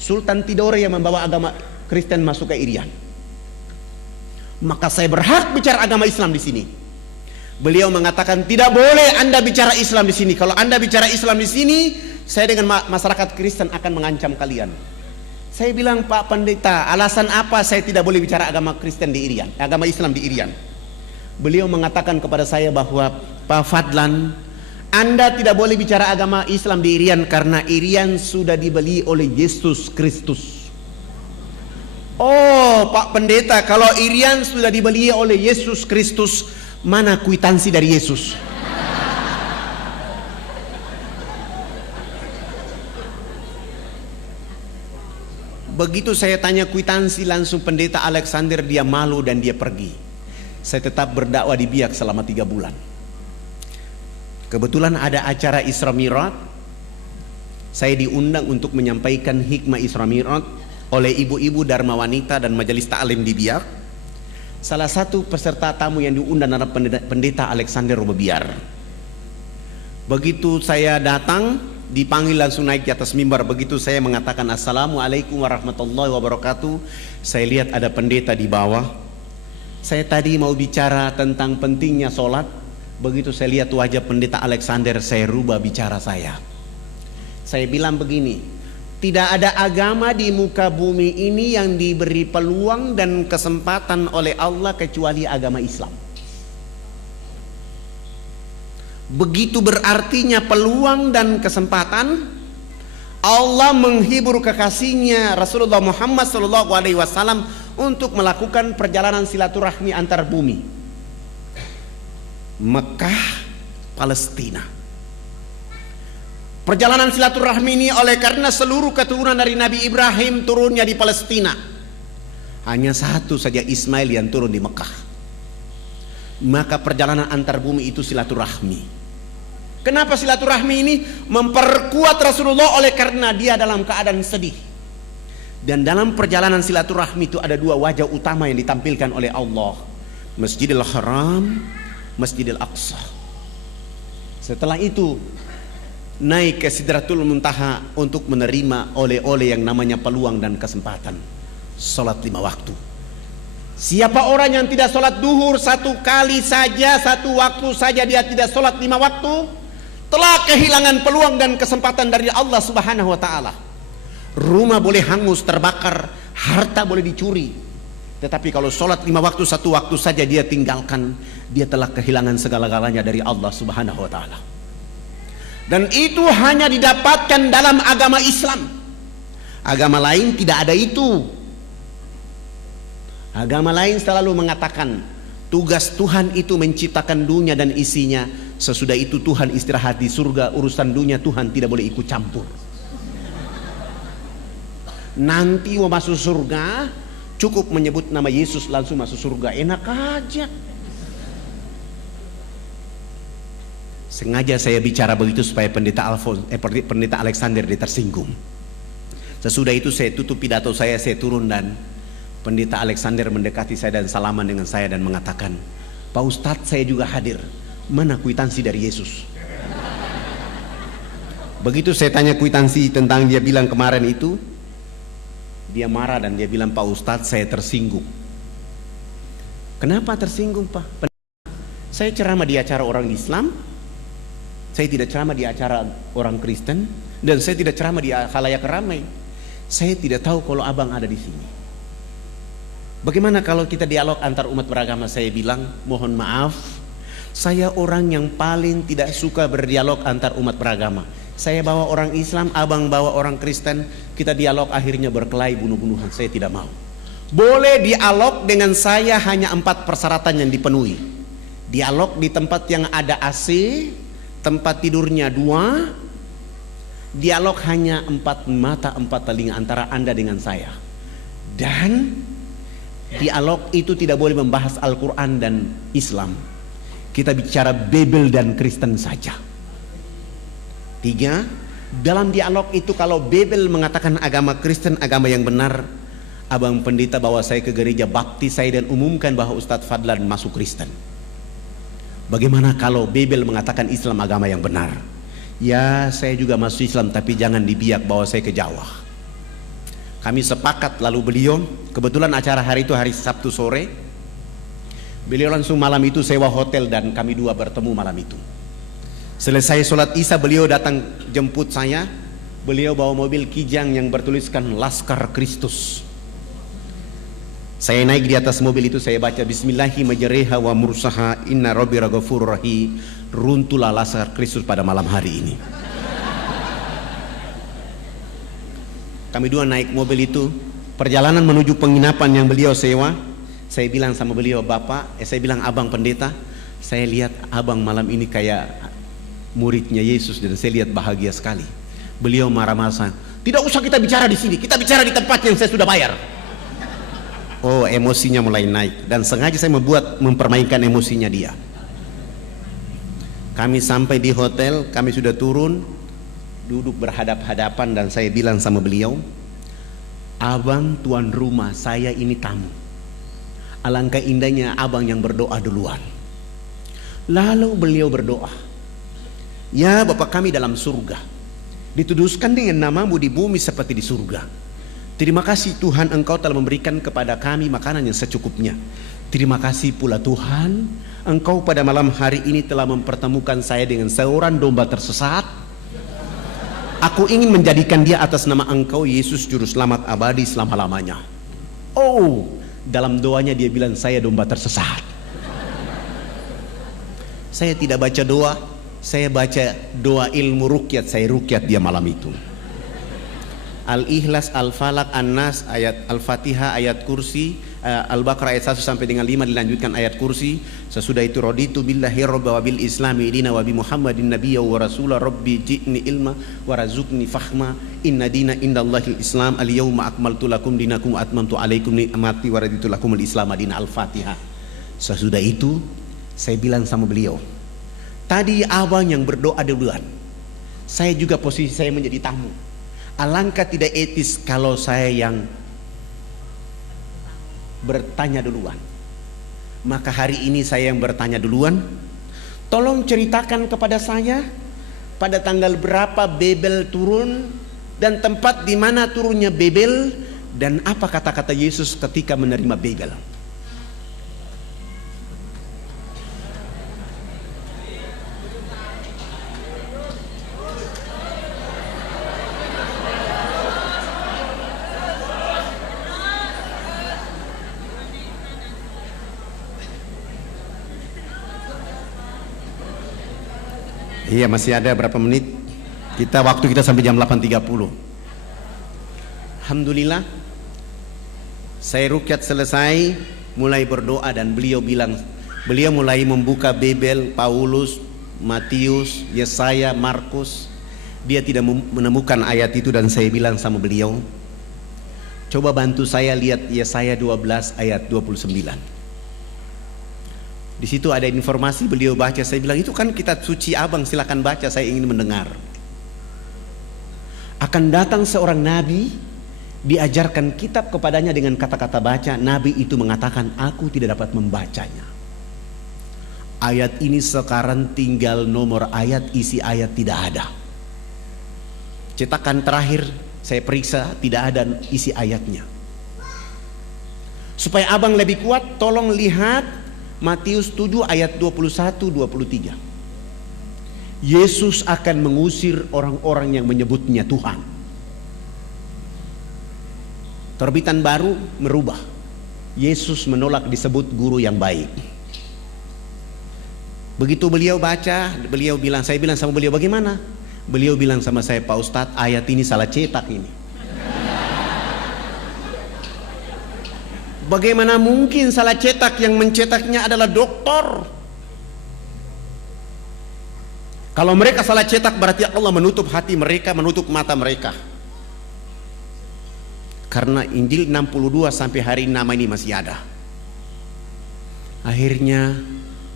Sultan Tidore yang membawa agama Kristen masuk ke Irian. Maka saya berhak bicara agama Islam di sini. Beliau mengatakan tidak boleh Anda bicara Islam di sini. Kalau Anda bicara Islam di sini, saya dengan masyarakat Kristen akan mengancam kalian. Saya bilang, Pak Pendeta, alasan apa saya tidak boleh bicara agama Kristen di Irian, agama Islam di Irian? Beliau mengatakan kepada saya bahwa, Pak Fadlan, Anda tidak boleh bicara agama Islam di Irian karena Irian sudah dibeli oleh Yesus Kristus. Oh, Pak Pendeta, kalau Irian sudah dibeli oleh Yesus Kristus, mana kwitansi dari Yesus? Begitu saya tanya kwitansi, langsung pendeta Alexander dia malu dan dia pergi. Saya tetap berdakwah di Biak selama 3 bulan. Kebetulan ada acara Isra Mi'raj. Saya diundang untuk menyampaikan hikmah Isra Mi'raj oleh ibu-ibu Dharma Wanita dan Majelis Ta'lim di Biak. Salah satu peserta tamu yang diundang adalah pendeta Alexander Robobiar. Begitu saya datang, dipanggil langsung naik di atas mimbar. Begitu saya mengatakan Assalamualaikum warahmatullahi wabarakatuh, saya lihat ada pendeta di bawah. Saya tadi mau bicara tentang pentingnya sholat. Begitu saya lihat wajah pendeta Alexander, saya rubah bicara saya. Saya bilang begini, tidak ada agama di muka bumi ini yang diberi peluang dan kesempatan oleh Allah kecuali agama Islam. Begitu berartinya peluang dan kesempatan. Allah menghibur kekasihnya Rasulullah Muhammad SAW untuk melakukan perjalanan silaturahmi antar bumi, Mekah, Palestina. Perjalanan silaturahmi ini oleh karena seluruh keturunan dari Nabi Ibrahim turunnya di Palestina. Hanya satu saja Ismail yang turun di Mekah. Maka perjalanan antar bumi itu silaturahmi. Kenapa silaturahmi ini memperkuat Rasulullah? Oleh karena dia dalam keadaan sedih. Dan dalam perjalanan silaturahmi itu ada 2 wajah utama yang ditampilkan oleh Allah, Masjidil Haram, Masjidil Aqsa. Setelah itu naik ke Sidratul Muntaha untuk menerima oleh-oleh yang namanya peluang dan kesempatan sholat 5 waktu. Siapa orang yang tidak sholat duhur 1 kali saja, 1 waktu saja dia tidak sholat 5 waktu, telah kehilangan peluang dan kesempatan dari Allah Subhanahu wa ta'ala. Rumah boleh hangus, terbakar, harta boleh dicuri, tetapi kalau sholat 5 waktu 1 waktu saja dia tinggalkan, dia telah kehilangan segala-galanya dari Allah Subhanahu wa ta'ala. Dan itu hanya didapatkan dalam agama Islam. Agama lain tidak ada itu. Agama lain selalu mengatakan Tugas Tuhan itu menciptakan dunia dan isinya. Sesudah itu Tuhan istirahat di surga. Urusan dunia Tuhan tidak boleh ikut campur. Nanti mau masuk surga, cukup menyebut nama Yesus langsung masuk surga. Enak aja. Sengaja saya bicara begitu supaya pendeta Alexander tersinggung. Sesudah itu saya tutup pidato saya turun dan pendeta Alexander mendekati saya dan salaman dengan saya dan mengatakan, "Pak Ustadz, saya juga hadir. Mana kwitansi dari Yesus?" Begitu saya tanya kwitansi tentang dia bilang kemarin itu, dia marah dan dia bilang, "Pak Ustadz, saya tersinggung." Kenapa tersinggung, Pak? Saya ceramah di acara orang Islam, saya tidak ceramah di acara orang Kristen, dan saya tidak ceramah di khalayak ramai. Saya tidak tahu kalau abang ada di sini. Bagaimana kalau kita dialog antar umat beragama? Saya bilang, mohon maaf, saya orang yang paling tidak suka berdialog antar umat beragama. Saya bawa orang Islam, abang bawa orang Kristen, kita dialog akhirnya berkelahi bunuh-bunuhan. Saya tidak mau. Boleh dialog dengan saya hanya 4 persyaratan yang dipenuhi. Dialog di tempat yang ada AC, tempat tidurnya 2, dialog hanya 4 mata 4 telinga antara Anda dengan saya. Dan dialog itu tidak boleh membahas Al-Quran dan Islam. Kita bicara Bible dan Kristen saja. 3, dalam dialog itu kalau Bible mengatakan agama Kristen agama yang benar, abang pendeta bawa saya ke gereja baptis saya dan umumkan bahwa Ustadz Fadlan masuk Kristen. Bagaimana kalau Bible mengatakan Islam agama yang benar? Ya, saya juga masuk Islam, tapi jangan dibiak bawa saya ke Jawa. Kami sepakat, lalu beliau, kebetulan acara hari itu hari Sabtu sore, beliau langsung malam itu sewa hotel dan kami 2 bertemu malam itu. Selesai sholat Isya beliau datang jemput saya. Beliau bawa mobil Kijang yang bertuliskan Laskar Kristus. Saya naik di atas mobil itu, saya baca Bismillahi majreha wa mursaha inna rabbi ghafurur rahim. Runtuhlah Laskar Kristus pada malam hari ini. Kami 2 naik mobil itu, perjalanan menuju penginapan yang beliau sewa. Saya bilang sama beliau, saya bilang, "Abang pendeta, saya lihat abang malam ini kayak muridnya Yesus dan saya lihat bahagia sekali." Beliau marah-marah, "Tidak usah kita bicara di sini, kita bicara di tempat yang saya sudah bayar." Oh, emosinya mulai naik dan sengaja saya mempermainkan emosinya dia. Kami sampai di hotel, kami sudah turun, duduk berhadap-hadapan dan saya bilang sama beliau, "Abang tuan rumah, saya ini tamu. Alangkah indahnya abang yang berdoa duluan." Lalu beliau berdoa, "Ya Bapa kami dalam surga, dituduskan dengan namamu di bumi seperti di surga. Terima kasih Tuhan, Engkau telah memberikan kepada kami makanan yang secukupnya. Terima kasih pula Tuhan, Engkau pada malam hari ini telah mempertemukan saya dengan seorang domba tersesat. Aku ingin menjadikan dia atas nama Engkau Yesus Juru Selamat abadi selama-lamanya." Oh, dalam doanya dia bilang, "Saya domba tersesat." Saya tidak baca doa, saya baca doa ilmu rukyat. Saya rukyat dia malam itu. Al-Ikhlas, Al-Falaq, An-Nas, ayat Al-Fatihah, ayat kursi, Al-Baqarah ayat 1 sampai dengan 5 dilanjutkan ayat kursi. Sesudah itu raditu billahi rabba wa bil islami dina wa bi Muhammadin nabiyya wa rasula rabbi ji'ni ilma wa razukni fahma inna dina indallahil islam al yawma akmaltu lakum dinakum wa atmamtu alaikum ni'mati wa raditu lakumul islam dina. Al-Fatihah. Sesudah itu saya bilang sama beliau, "Tadi abang yang berdoa duluan, saya juga posisi saya menjadi tamu. Alangkah tidak etis kalau saya yang bertanya duluan. Maka hari ini saya yang bertanya duluan. Tolong ceritakan kepada saya pada tanggal berapa Babel turun dan tempat di mana turunnya Babel dan apa kata-kata Yesus ketika menerima Babel." Iya, masih ada berapa menit? Waktu kita sampai jam 8.30. Alhamdulillah, saya rukyat selesai, mulai berdoa dan beliau bilang, Beliau mulai membuka Bible, Paulus, Matius, Yesaya, Markus. Dia tidak menemukan ayat itu dan saya bilang sama beliau, coba bantu saya lihat Yesaya 12 ayat 29. Di situ ada informasi, beliau baca, saya bilang itu kan kitab suci abang, silakan baca, saya ingin mendengar. Akan datang seorang nabi, diajarkan kitab kepadanya dengan kata-kata baca. Nabi itu mengatakan, aku tidak dapat membacanya. Ayat ini sekarang tinggal nomor ayat, isi ayat tidak ada. Cetakan terakhir saya periksa tidak ada isi ayatnya. Supaya abang lebih kuat, tolong lihat Matius 7 ayat 21-23. Yesus akan mengusir orang-orang yang menyebutnya Tuhan. Terbitan baru merubah. Yesus menolak disebut guru yang baik. Begitu beliau baca, beliau bilang, saya bilang sama beliau, bagaimana? Beliau bilang sama saya, Pak Ustadz, ayat ini salah cetak ini. Bagaimana mungkin salah cetak, yang mencetaknya adalah doktor? Kalau mereka salah cetak berarti Allah menutup hati mereka, menutup mata mereka. Karena Injil 62 sampai hari nama ini masih ada. Akhirnya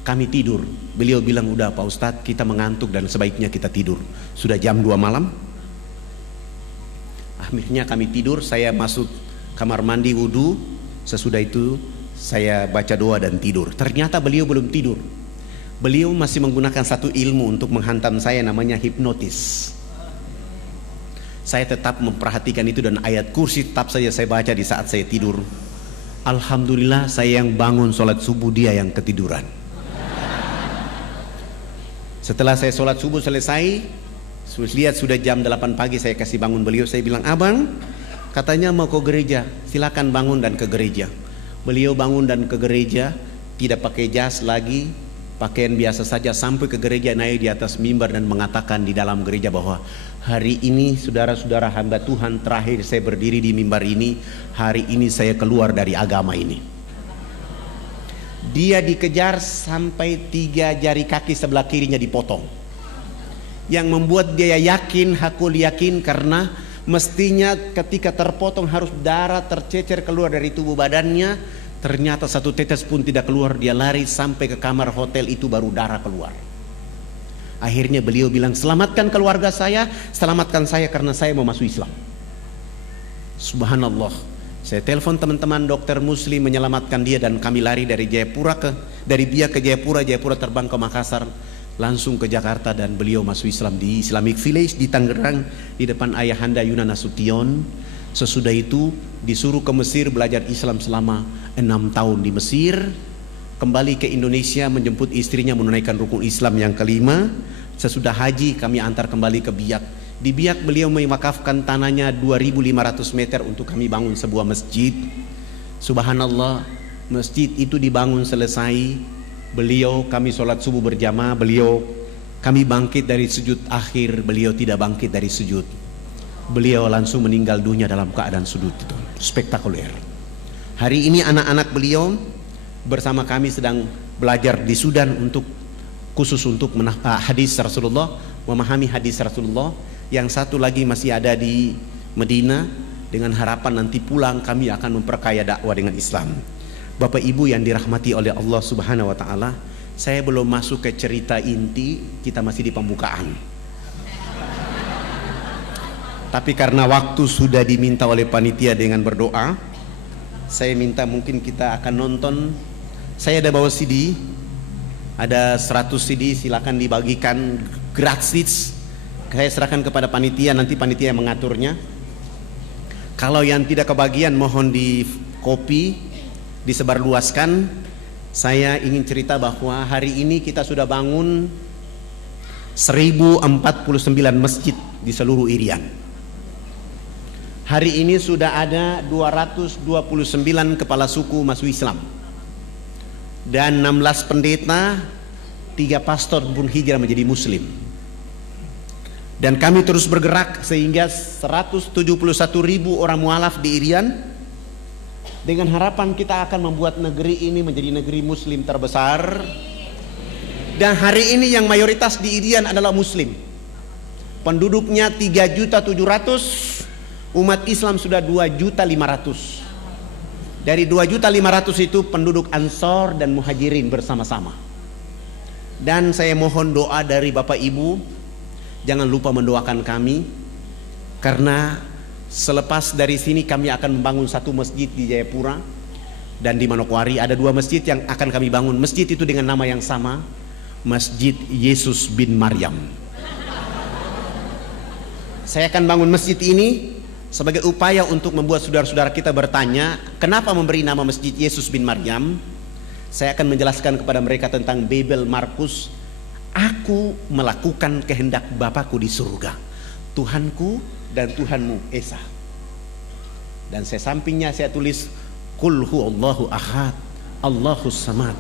kami tidur. Beliau bilang, udah Pak Ustadz, kita mengantuk dan sebaiknya kita tidur. Sudah jam 2 malam. Akhirnya kami tidur, saya masuk kamar mandi wudu. Sesudah itu saya baca doa dan tidur. Ternyata beliau belum tidur. Beliau masih menggunakan satu ilmu untuk menghantam saya, namanya hipnotis. Saya tetap memperhatikan itu dan ayat kursi tetap saja saya baca di saat saya tidur. Alhamdulillah saya yang bangun sholat subuh, dia yang ketiduran. Setelah saya sholat subuh selesai, lihat sudah jam 8 pagi, saya kasih bangun beliau. Saya bilang, abang katanya mau ke gereja, silakan bangun dan ke gereja. Beliau bangun dan ke gereja, tidak pakai jas lagi, pakaian biasa saja, sampai ke gereja, naik di atas mimbar dan mengatakan di dalam gereja bahwa hari ini saudara-saudara hamba Tuhan, terakhir saya berdiri di mimbar ini, hari ini saya keluar dari agama ini. Dia dikejar sampai 3 jari kaki sebelah kirinya dipotong. Yang membuat dia yakin, hakul yakin, karena mestinya ketika terpotong harus darah tercecer keluar dari tubuh badannya. Ternyata satu tetes pun tidak keluar. Dia lari sampai ke kamar hotel itu, baru darah keluar. Akhirnya beliau bilang, selamatkan keluarga saya, selamatkan saya karena saya mau masuk Islam. Subhanallah. Saya telepon teman-teman dokter muslim menyelamatkan dia, dan kami lari dari Biak ke Jayapura, Jayapura terbang ke Makassar, langsung ke Jakarta, dan beliau masuk Islam di Islamic Village di Tangerang di depan ayahanda Yuna Nasution. Sesudah itu disuruh ke Mesir belajar Islam selama 6 tahun di Mesir. Kembali ke Indonesia menjemput istrinya menunaikan rukun Islam yang kelima. Sesudah haji kami antar kembali ke Biak. Di Biak beliau mewakafkan tanahnya 2.500 meter untuk kami bangun sebuah masjid. Subhanallah, masjid itu dibangun selesai. Kami sholat subuh berjamaah, kami bangkit dari sujud akhir, beliau tidak bangkit dari sujud. Beliau langsung meninggal dunia dalam keadaan sujud itu. Spektakuler. Hari ini anak-anak beliau bersama kami sedang belajar di Sudan khusus untuk hadis Rasulullah, memahami hadis Rasulullah. Yang satu lagi masih ada di Medina, dengan harapan nanti pulang kami akan memperkaya dakwah dengan Islam. Bapak Ibu yang dirahmati oleh Allah Subhanahu wa taala, saya belum masuk ke cerita inti, kita masih di pembukaan. Tapi karena waktu sudah diminta oleh panitia dengan berdoa, saya minta mungkin kita akan nonton. Saya ada bawa CD, ada 100 CD, silakan dibagikan gratis. Saya serahkan kepada panitia, nanti panitia yang mengaturnya. Kalau yang tidak kebagian mohon di copy, disebarluaskan. Saya ingin cerita bahwa hari ini kita sudah bangun 1049 masjid di seluruh Irian. Hari ini sudah ada 229 kepala suku masuk Islam, dan 16 pendeta, 3 pastor pun hijrah menjadi Muslim. Dan kami terus bergerak sehingga 171.000 orang mualaf di Irian dengan harapan kita akan membuat negeri ini menjadi negeri muslim terbesar. Dan hari ini yang mayoritas di Irian adalah muslim. Penduduknya 3.700.000, umat Islam sudah 2.500.000. Dari 2.500.000 itu penduduk Ansor dan Muhajirin bersama-sama. Dan saya mohon doa dari Bapak Ibu, jangan lupa mendoakan kami, karena selepas dari sini kami akan membangun satu masjid di Jayapura dan di Manokwari. Ada 2 masjid yang akan kami bangun. Masjid itu dengan nama yang sama, Masjid Yesus bin Maryam. Saya akan bangun masjid ini sebagai upaya untuk membuat saudara-saudara kita bertanya, kenapa memberi nama Masjid Yesus bin Maryam? Saya akan menjelaskan kepada mereka tentang Babel Markus. Aku melakukan kehendak Bapakku di surga, Tuhanku dan Tuhanmu Esa. Dan saya sampingnya saya tulis Qul huwallahu ahad, Allahus samad,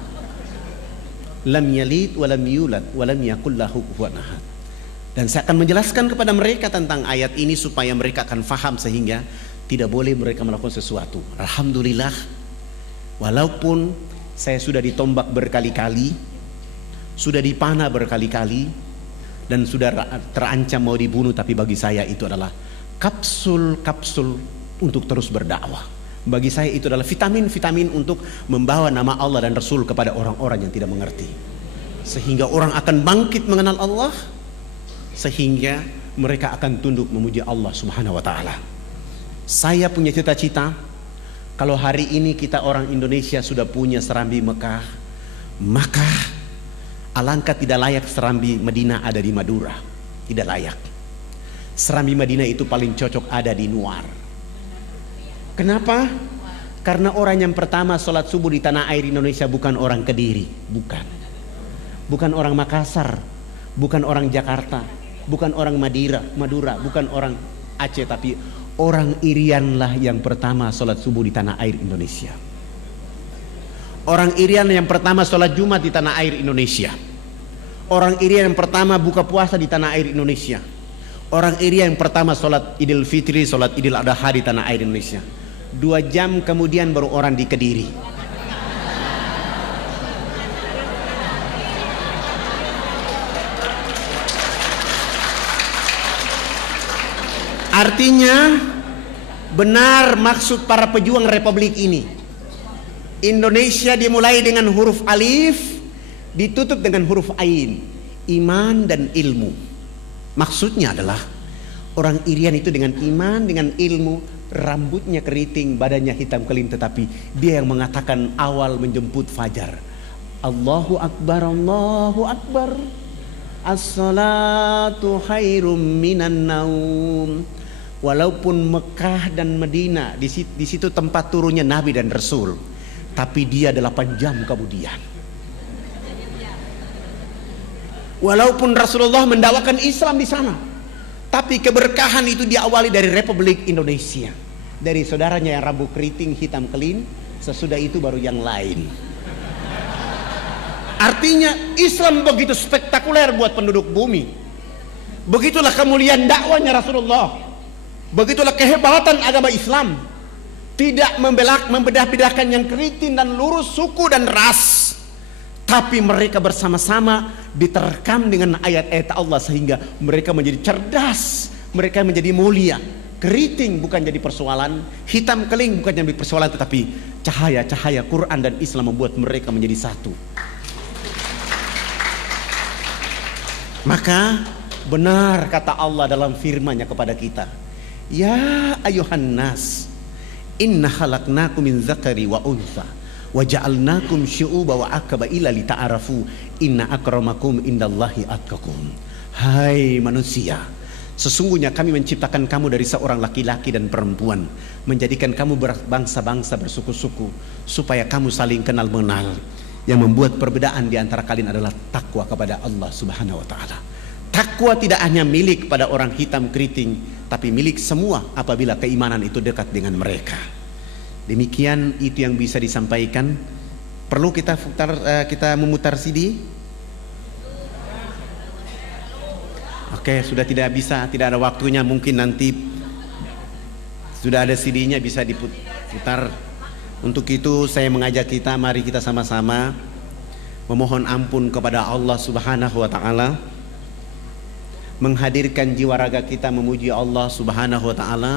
lam yalid walam yulad walam yakul lahu kufuwan ahad. Dan saya akan menjelaskan kepada mereka tentang ayat ini supaya mereka akan faham, sehingga tidak boleh mereka melakukan sesuatu. Alhamdulillah, walaupun saya sudah ditombak berkali-kali, sudah dipanah berkali-kali, dan sudah terancam mau dibunuh, tapi bagi saya itu adalah kapsul-kapsul untuk terus berdakwah. Bagi saya itu adalah vitamin-vitamin untuk membawa nama Allah dan Rasul kepada orang-orang yang tidak mengerti, sehingga orang akan bangkit mengenal Allah, sehingga mereka akan tunduk memuji Allah Subhanahu wa taala. Saya punya cita-cita, kalau hari ini kita orang Indonesia sudah punya serambi Mekah, maka alangkah tidak layak serambi Madinah ada di Madura. Tidak layak. Serambi Madinah itu paling cocok ada di Nuar. Kenapa? Karena orang yang pertama sholat subuh di tanah air Indonesia bukan orang Kediri, bukan orang Makassar, bukan orang Jakarta, bukan orang Madura, bukan orang Aceh, tapi orang Irian lah yang pertama sholat subuh di tanah air Indonesia. Orang Irian yang pertama sholat Jumat di tanah air Indonesia. Orang Irian yang pertama buka puasa di tanah air Indonesia. Orang Irian yang pertama sholat Idul Fitri, sholat Idul Adha di tanah air Indonesia. 2 jam kemudian baru orang di Kediri. Artinya benar maksud para pejuang republik ini. Indonesia dimulai dengan huruf alif, ditutup dengan huruf ain, iman dan ilmu. Maksudnya adalah orang Irian itu dengan iman, dengan ilmu, rambutnya keriting, badannya hitam kelim, tetapi dia yang mengatakan awal menjemput fajar. Allahu Akbar, Allahu Akbar, as-salatu khairum minan naum. Walaupun Mekah dan Madinah di situ tempat turunnya Nabi dan Rasul, tapi dia 8 jam kemudian. Walaupun Rasulullah mendakwakan Islam di sana, tapi keberkahan itu diawali dari Republik Indonesia, dari saudaranya yang rambut keriting hitam kelim. Sesudah itu baru yang lain. Artinya Islam begitu spektakuler buat penduduk bumi. Begitulah kemuliaan dakwanya Rasulullah. Begitulah kehebatan agama Islam. Tidak membedah-bedahkan yang keriting dan lurus, suku dan ras, tapi mereka bersama-sama diterkam dengan ayat-ayat Allah, sehingga mereka menjadi cerdas, mereka menjadi mulia. Keriting bukan jadi persoalan, hitam keling bukan jadi persoalan, tetapi cahaya-cahaya Quran dan Islam membuat mereka menjadi satu. Maka benar kata Allah dalam firman-Nya kepada kita, ya ayuhan nas, inna khalaqnakum min dzakari wa untha wa ja'alnakum syu'uba wa aqbaila lita'arafu inna akramakum indallahi atqakum. Hai manusia, sesungguhnya kami menciptakan kamu dari seorang laki-laki dan perempuan, menjadikan kamu berbangsa-bangsa, bersuku-suku, supaya kamu saling kenal mengenal. Yang membuat perbedaan di antara kalian adalah takwa kepada Allah Subhanahu wa taala. Takwa tidak hanya milik pada orang hitam keriting, tapi milik semua apabila keimanan itu dekat dengan mereka. Demikian itu yang bisa disampaikan. Perlu kita memutar CD? Oke, sudah tidak bisa, tidak ada waktunya. Mungkin nanti sudah ada CD-nya bisa diputar. Untuk itu saya mengajak kita, mari kita sama-sama memohon ampun kepada Allah Subhanahu wa taala, menghadirkan jiwa raga kita memuji Allah Subhanahu wa taala,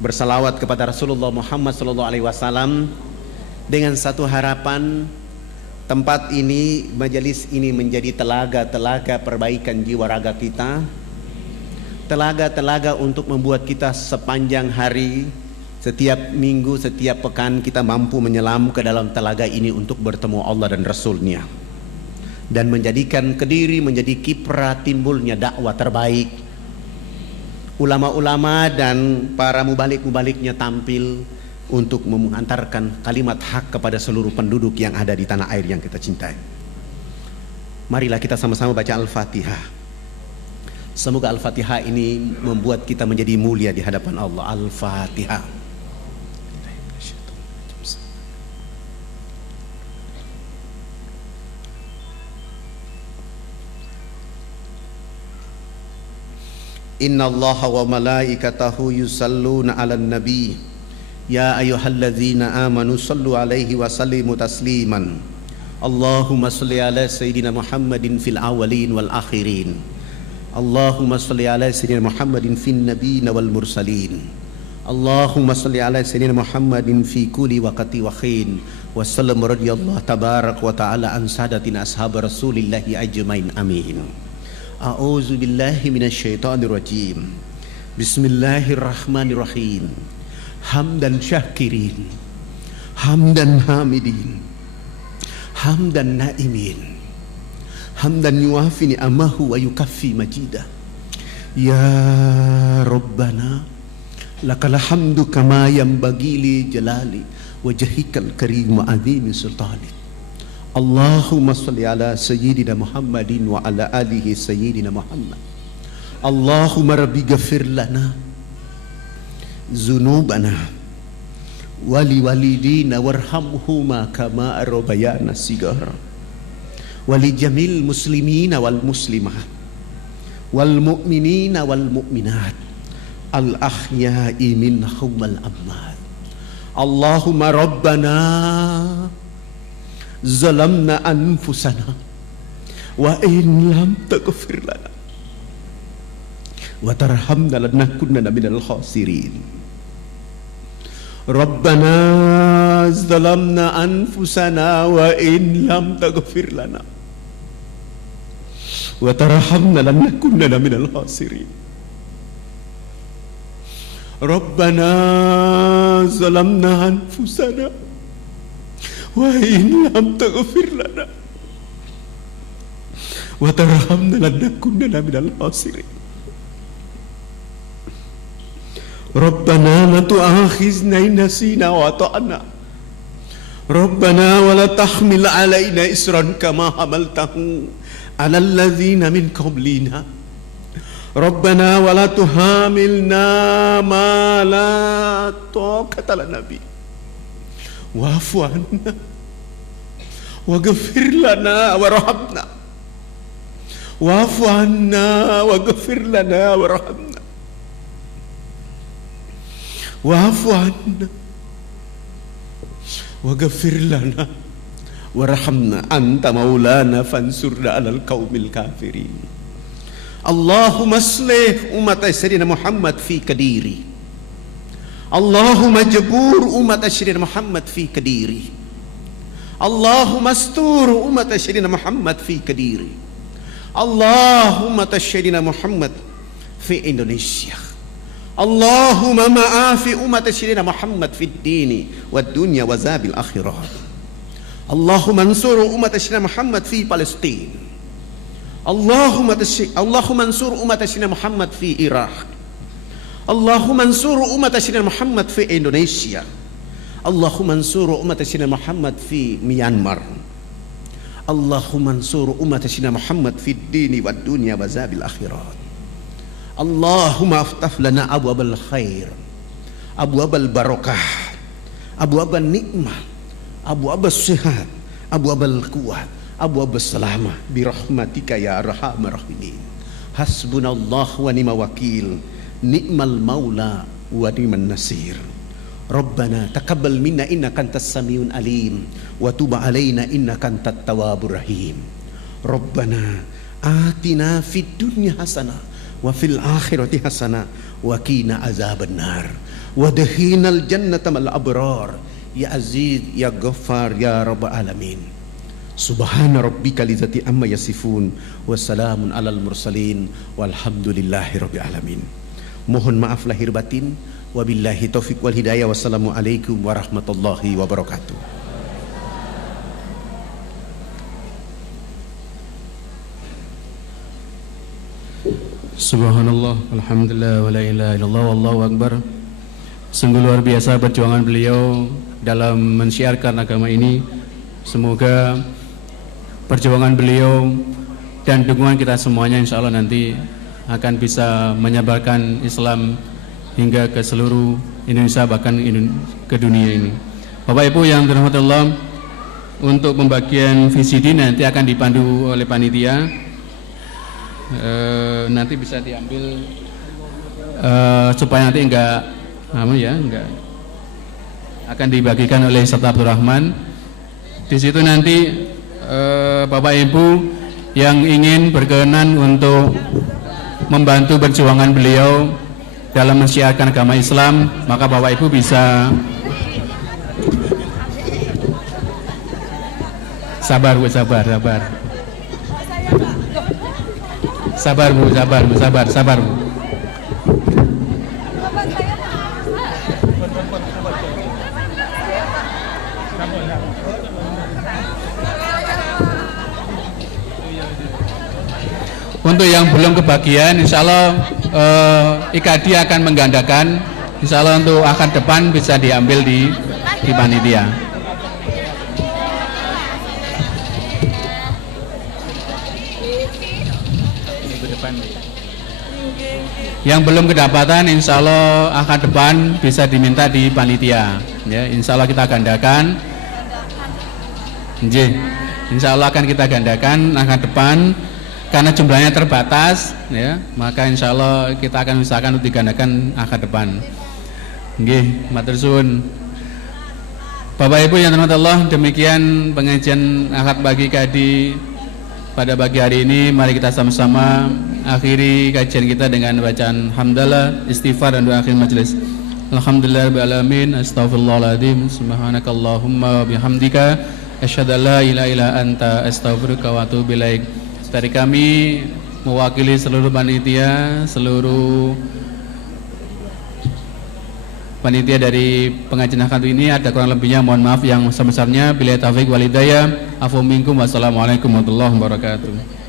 bersalawat kepada Rasulullah Muhammad sallallahu alaihi wasallam dengan satu harapan, tempat ini, majelis ini menjadi telaga-telaga perbaikan jiwa raga kita, telaga-telaga untuk membuat kita sepanjang hari, setiap minggu, setiap pekan kita mampu menyelam ke dalam telaga ini untuk bertemu Allah dan Rasul-Nya, dan menjadikan Kediri menjadi kiprah timbulnya dakwah terbaik. Ulama-ulama dan para mubalik-mubaliknya tampil untuk mengantarkan kalimat hak kepada seluruh penduduk yang ada di tanah air yang kita cintai. Marilah kita sama-sama baca Al-Fatihah. Semoga Al-Fatihah ini membuat kita menjadi mulia di hadapan Allah. Al-Fatihah. Inna Allaha wa malaikatahu yusalluna 'alan nabi. Ya ayyuhalladzina amanu sallu alaihi wa sallimu tasliman. Allahumma salli ala sayyidina Muhammadin fil awwalin wal akhirin. Allahumma salli ala sayyidina Muhammadin fin nabiyyin wal mursalin. Allahumma salli ala sayyidina Muhammadin fi kulli waqti wa khin. Wa sallam radhiyallahu tabarak wa ta'ala an sadatina ashab Rasulillahi ajmain. Amin. A'udzu billahi minasyaitonir rajim. Bismillahirrahmanirrahim. Hamdan syakirin, hamdan hamidin, hamdan naimin, hamdan yuafi ni'amahu wa yukaffi majidah. Ya Rabbana lakal hamdu kama yanbaghi li jalali wajhikal karim wa azimi sultani. Allahumma salli ala sayyidina Muhammadin wa ala alihi sayyidina Muhammad. Allahumma rabbi ghafir lana zunubana wali walidina warhamhuma kama rabbayana sigara wali jamil muslimina wal muslimat wal mu'minina wal mu'minat al ahya'i minhum wal amwat. Allahumma rabbana zalamna anfusana wa in lam taghfir lana wa tarhamna lanakunanna minal khasirin. Rabbana zalamna anfusana wa in lam taghfir lana wa tarhamna lanakunanna minal khasirin. Rabbana zalamna anfusana wa in lam taghfir lana wa tarhamna lanakunanna minal khasirin. Rabbana la tu'akhizna in nasina wa ata'na. Rabbana wa la tahmil alaina isran kama hamaltahu 'alal ladzina min qablina. Rabbana wa la tuhamilna ma la taqata lana bi. Wa'fu 'anna waghfir lana warhamna. Wa'fu 'anna waghfir lana warhamna. Wa'fu 'anna waghfir lana warhamna anta maulana fansurna 'alal qaumil kafirin. Allahumma aslih umat Sayyidina Muhammad fi Kediri. Allahumma jabur umat Sayyidina Muhammad fi Kediri. Allahumma astur umat Sayyidina Muhammad fi Kediri. Allahumma Sayyidina Muhammad fi Indonesia. Allahumma ma'afi umat Sayyidina Muhammad fid dini wad dunya wa zabil akhirah. Allahumma ansur umat Sayyidina Muhammad fi Palestin. Allahumma ansur umat Sayyidina Muhammad fi Iraq. Allahumma ansur umat Sayyidina Muhammad fi Indonesia. Allahumma ansur umat Sayyidina Muhammad fi Myanmar. Allahumma ansur umat Sayyidina Muhammad fid dini wad dunya wa zabil akhirah. Allahumma aftah lana abwabal khair, abwabal barakah, abwabal nikmah, abwabal sihat, abwabal quwwah, abwabal salamah birahmatika ya arhamar rahimin. Hasbunallah wa ni'mal wakil, ni'mal maula wa ni'man nasir. Rabbana taqabbal minna innaka antas samiun alim wa tub alaina innaka antat tawwabur rahim. Rabbana atina fid dunya hasanah wa fil akhirati hasanah wa qina azabannar wa adkhilnal jannata mal abrar ya aziz ya ghaffar ya rabbal alamin. Subhana rabbika lidzati amma yasifun wa salamun alal mursalin walhamdulillahi rabbil alamin. Mohon maaf lahir batin. Wabillahi taufiq wal hidayah. Wassalamualaikum warahmatullahi wabarakatuh. Subhanallah, alhamdulillah, wa la ilaha illallah, wallahu akbar. Sungguh luar biasa perjuangan beliau dalam mensiarkan agama ini. Semoga perjuangan beliau dan dukungan kita semuanya insya Allah nanti akan bisa menyebarkan Islam hingga ke seluruh Indonesia, bahkan ke dunia ini. Bapak Ibu yang dirahmati Allah, untuk pembagian VCD nanti akan dipandu oleh panitia. Nanti bisa diambil supaya nanti enggak akan dibagikan oleh Ustaz Abdurrahman. Di situ nanti Bapak Ibu yang ingin berkenan untuk membantu perjuangan beliau dalam mensiarkan agama Islam, maka Bapak Ibu bisa sabar Bu, sabar Bu. Untuk yang belum kebagian, insya Allah IKD akan menggandakan. Insya Allah untuk akad depan bisa diambil di panitia. Yang belum kedapatan, insya Allah akad depan bisa diminta di panitia. Ya, insya Allah kita gandakan. Insya Allah akan kita gandakan akad depan. Karena jumlahnya terbatas, ya, maka insya Allah kita akan usahakan untuk digandakan akad depan. Nggih, matur suwun. Bapak Ibu yang dirahmati Allah, demikian pengajian akad bagi kadi pada pagi hari ini. Mari kita sama-sama akhiri kajian kita dengan bacaan hamdalah, istighfar dan doa akhir majelis. Alhamdulillahirabbil alamin, astaghfirullahaladzim, subhanakallahumma wa bihamdika, asyhadu an la ilaha illa anta, astaghfiruka wa atubu ilaik. Dari kami mewakili seluruh panitia, dari pengajian akad ini, ada kurang lebihnya mohon maaf yang sebesarnya. Billahi taufiq wal hidayah. Afu minkum. Wassalamualaikum warahmatullahi wabarakatuh.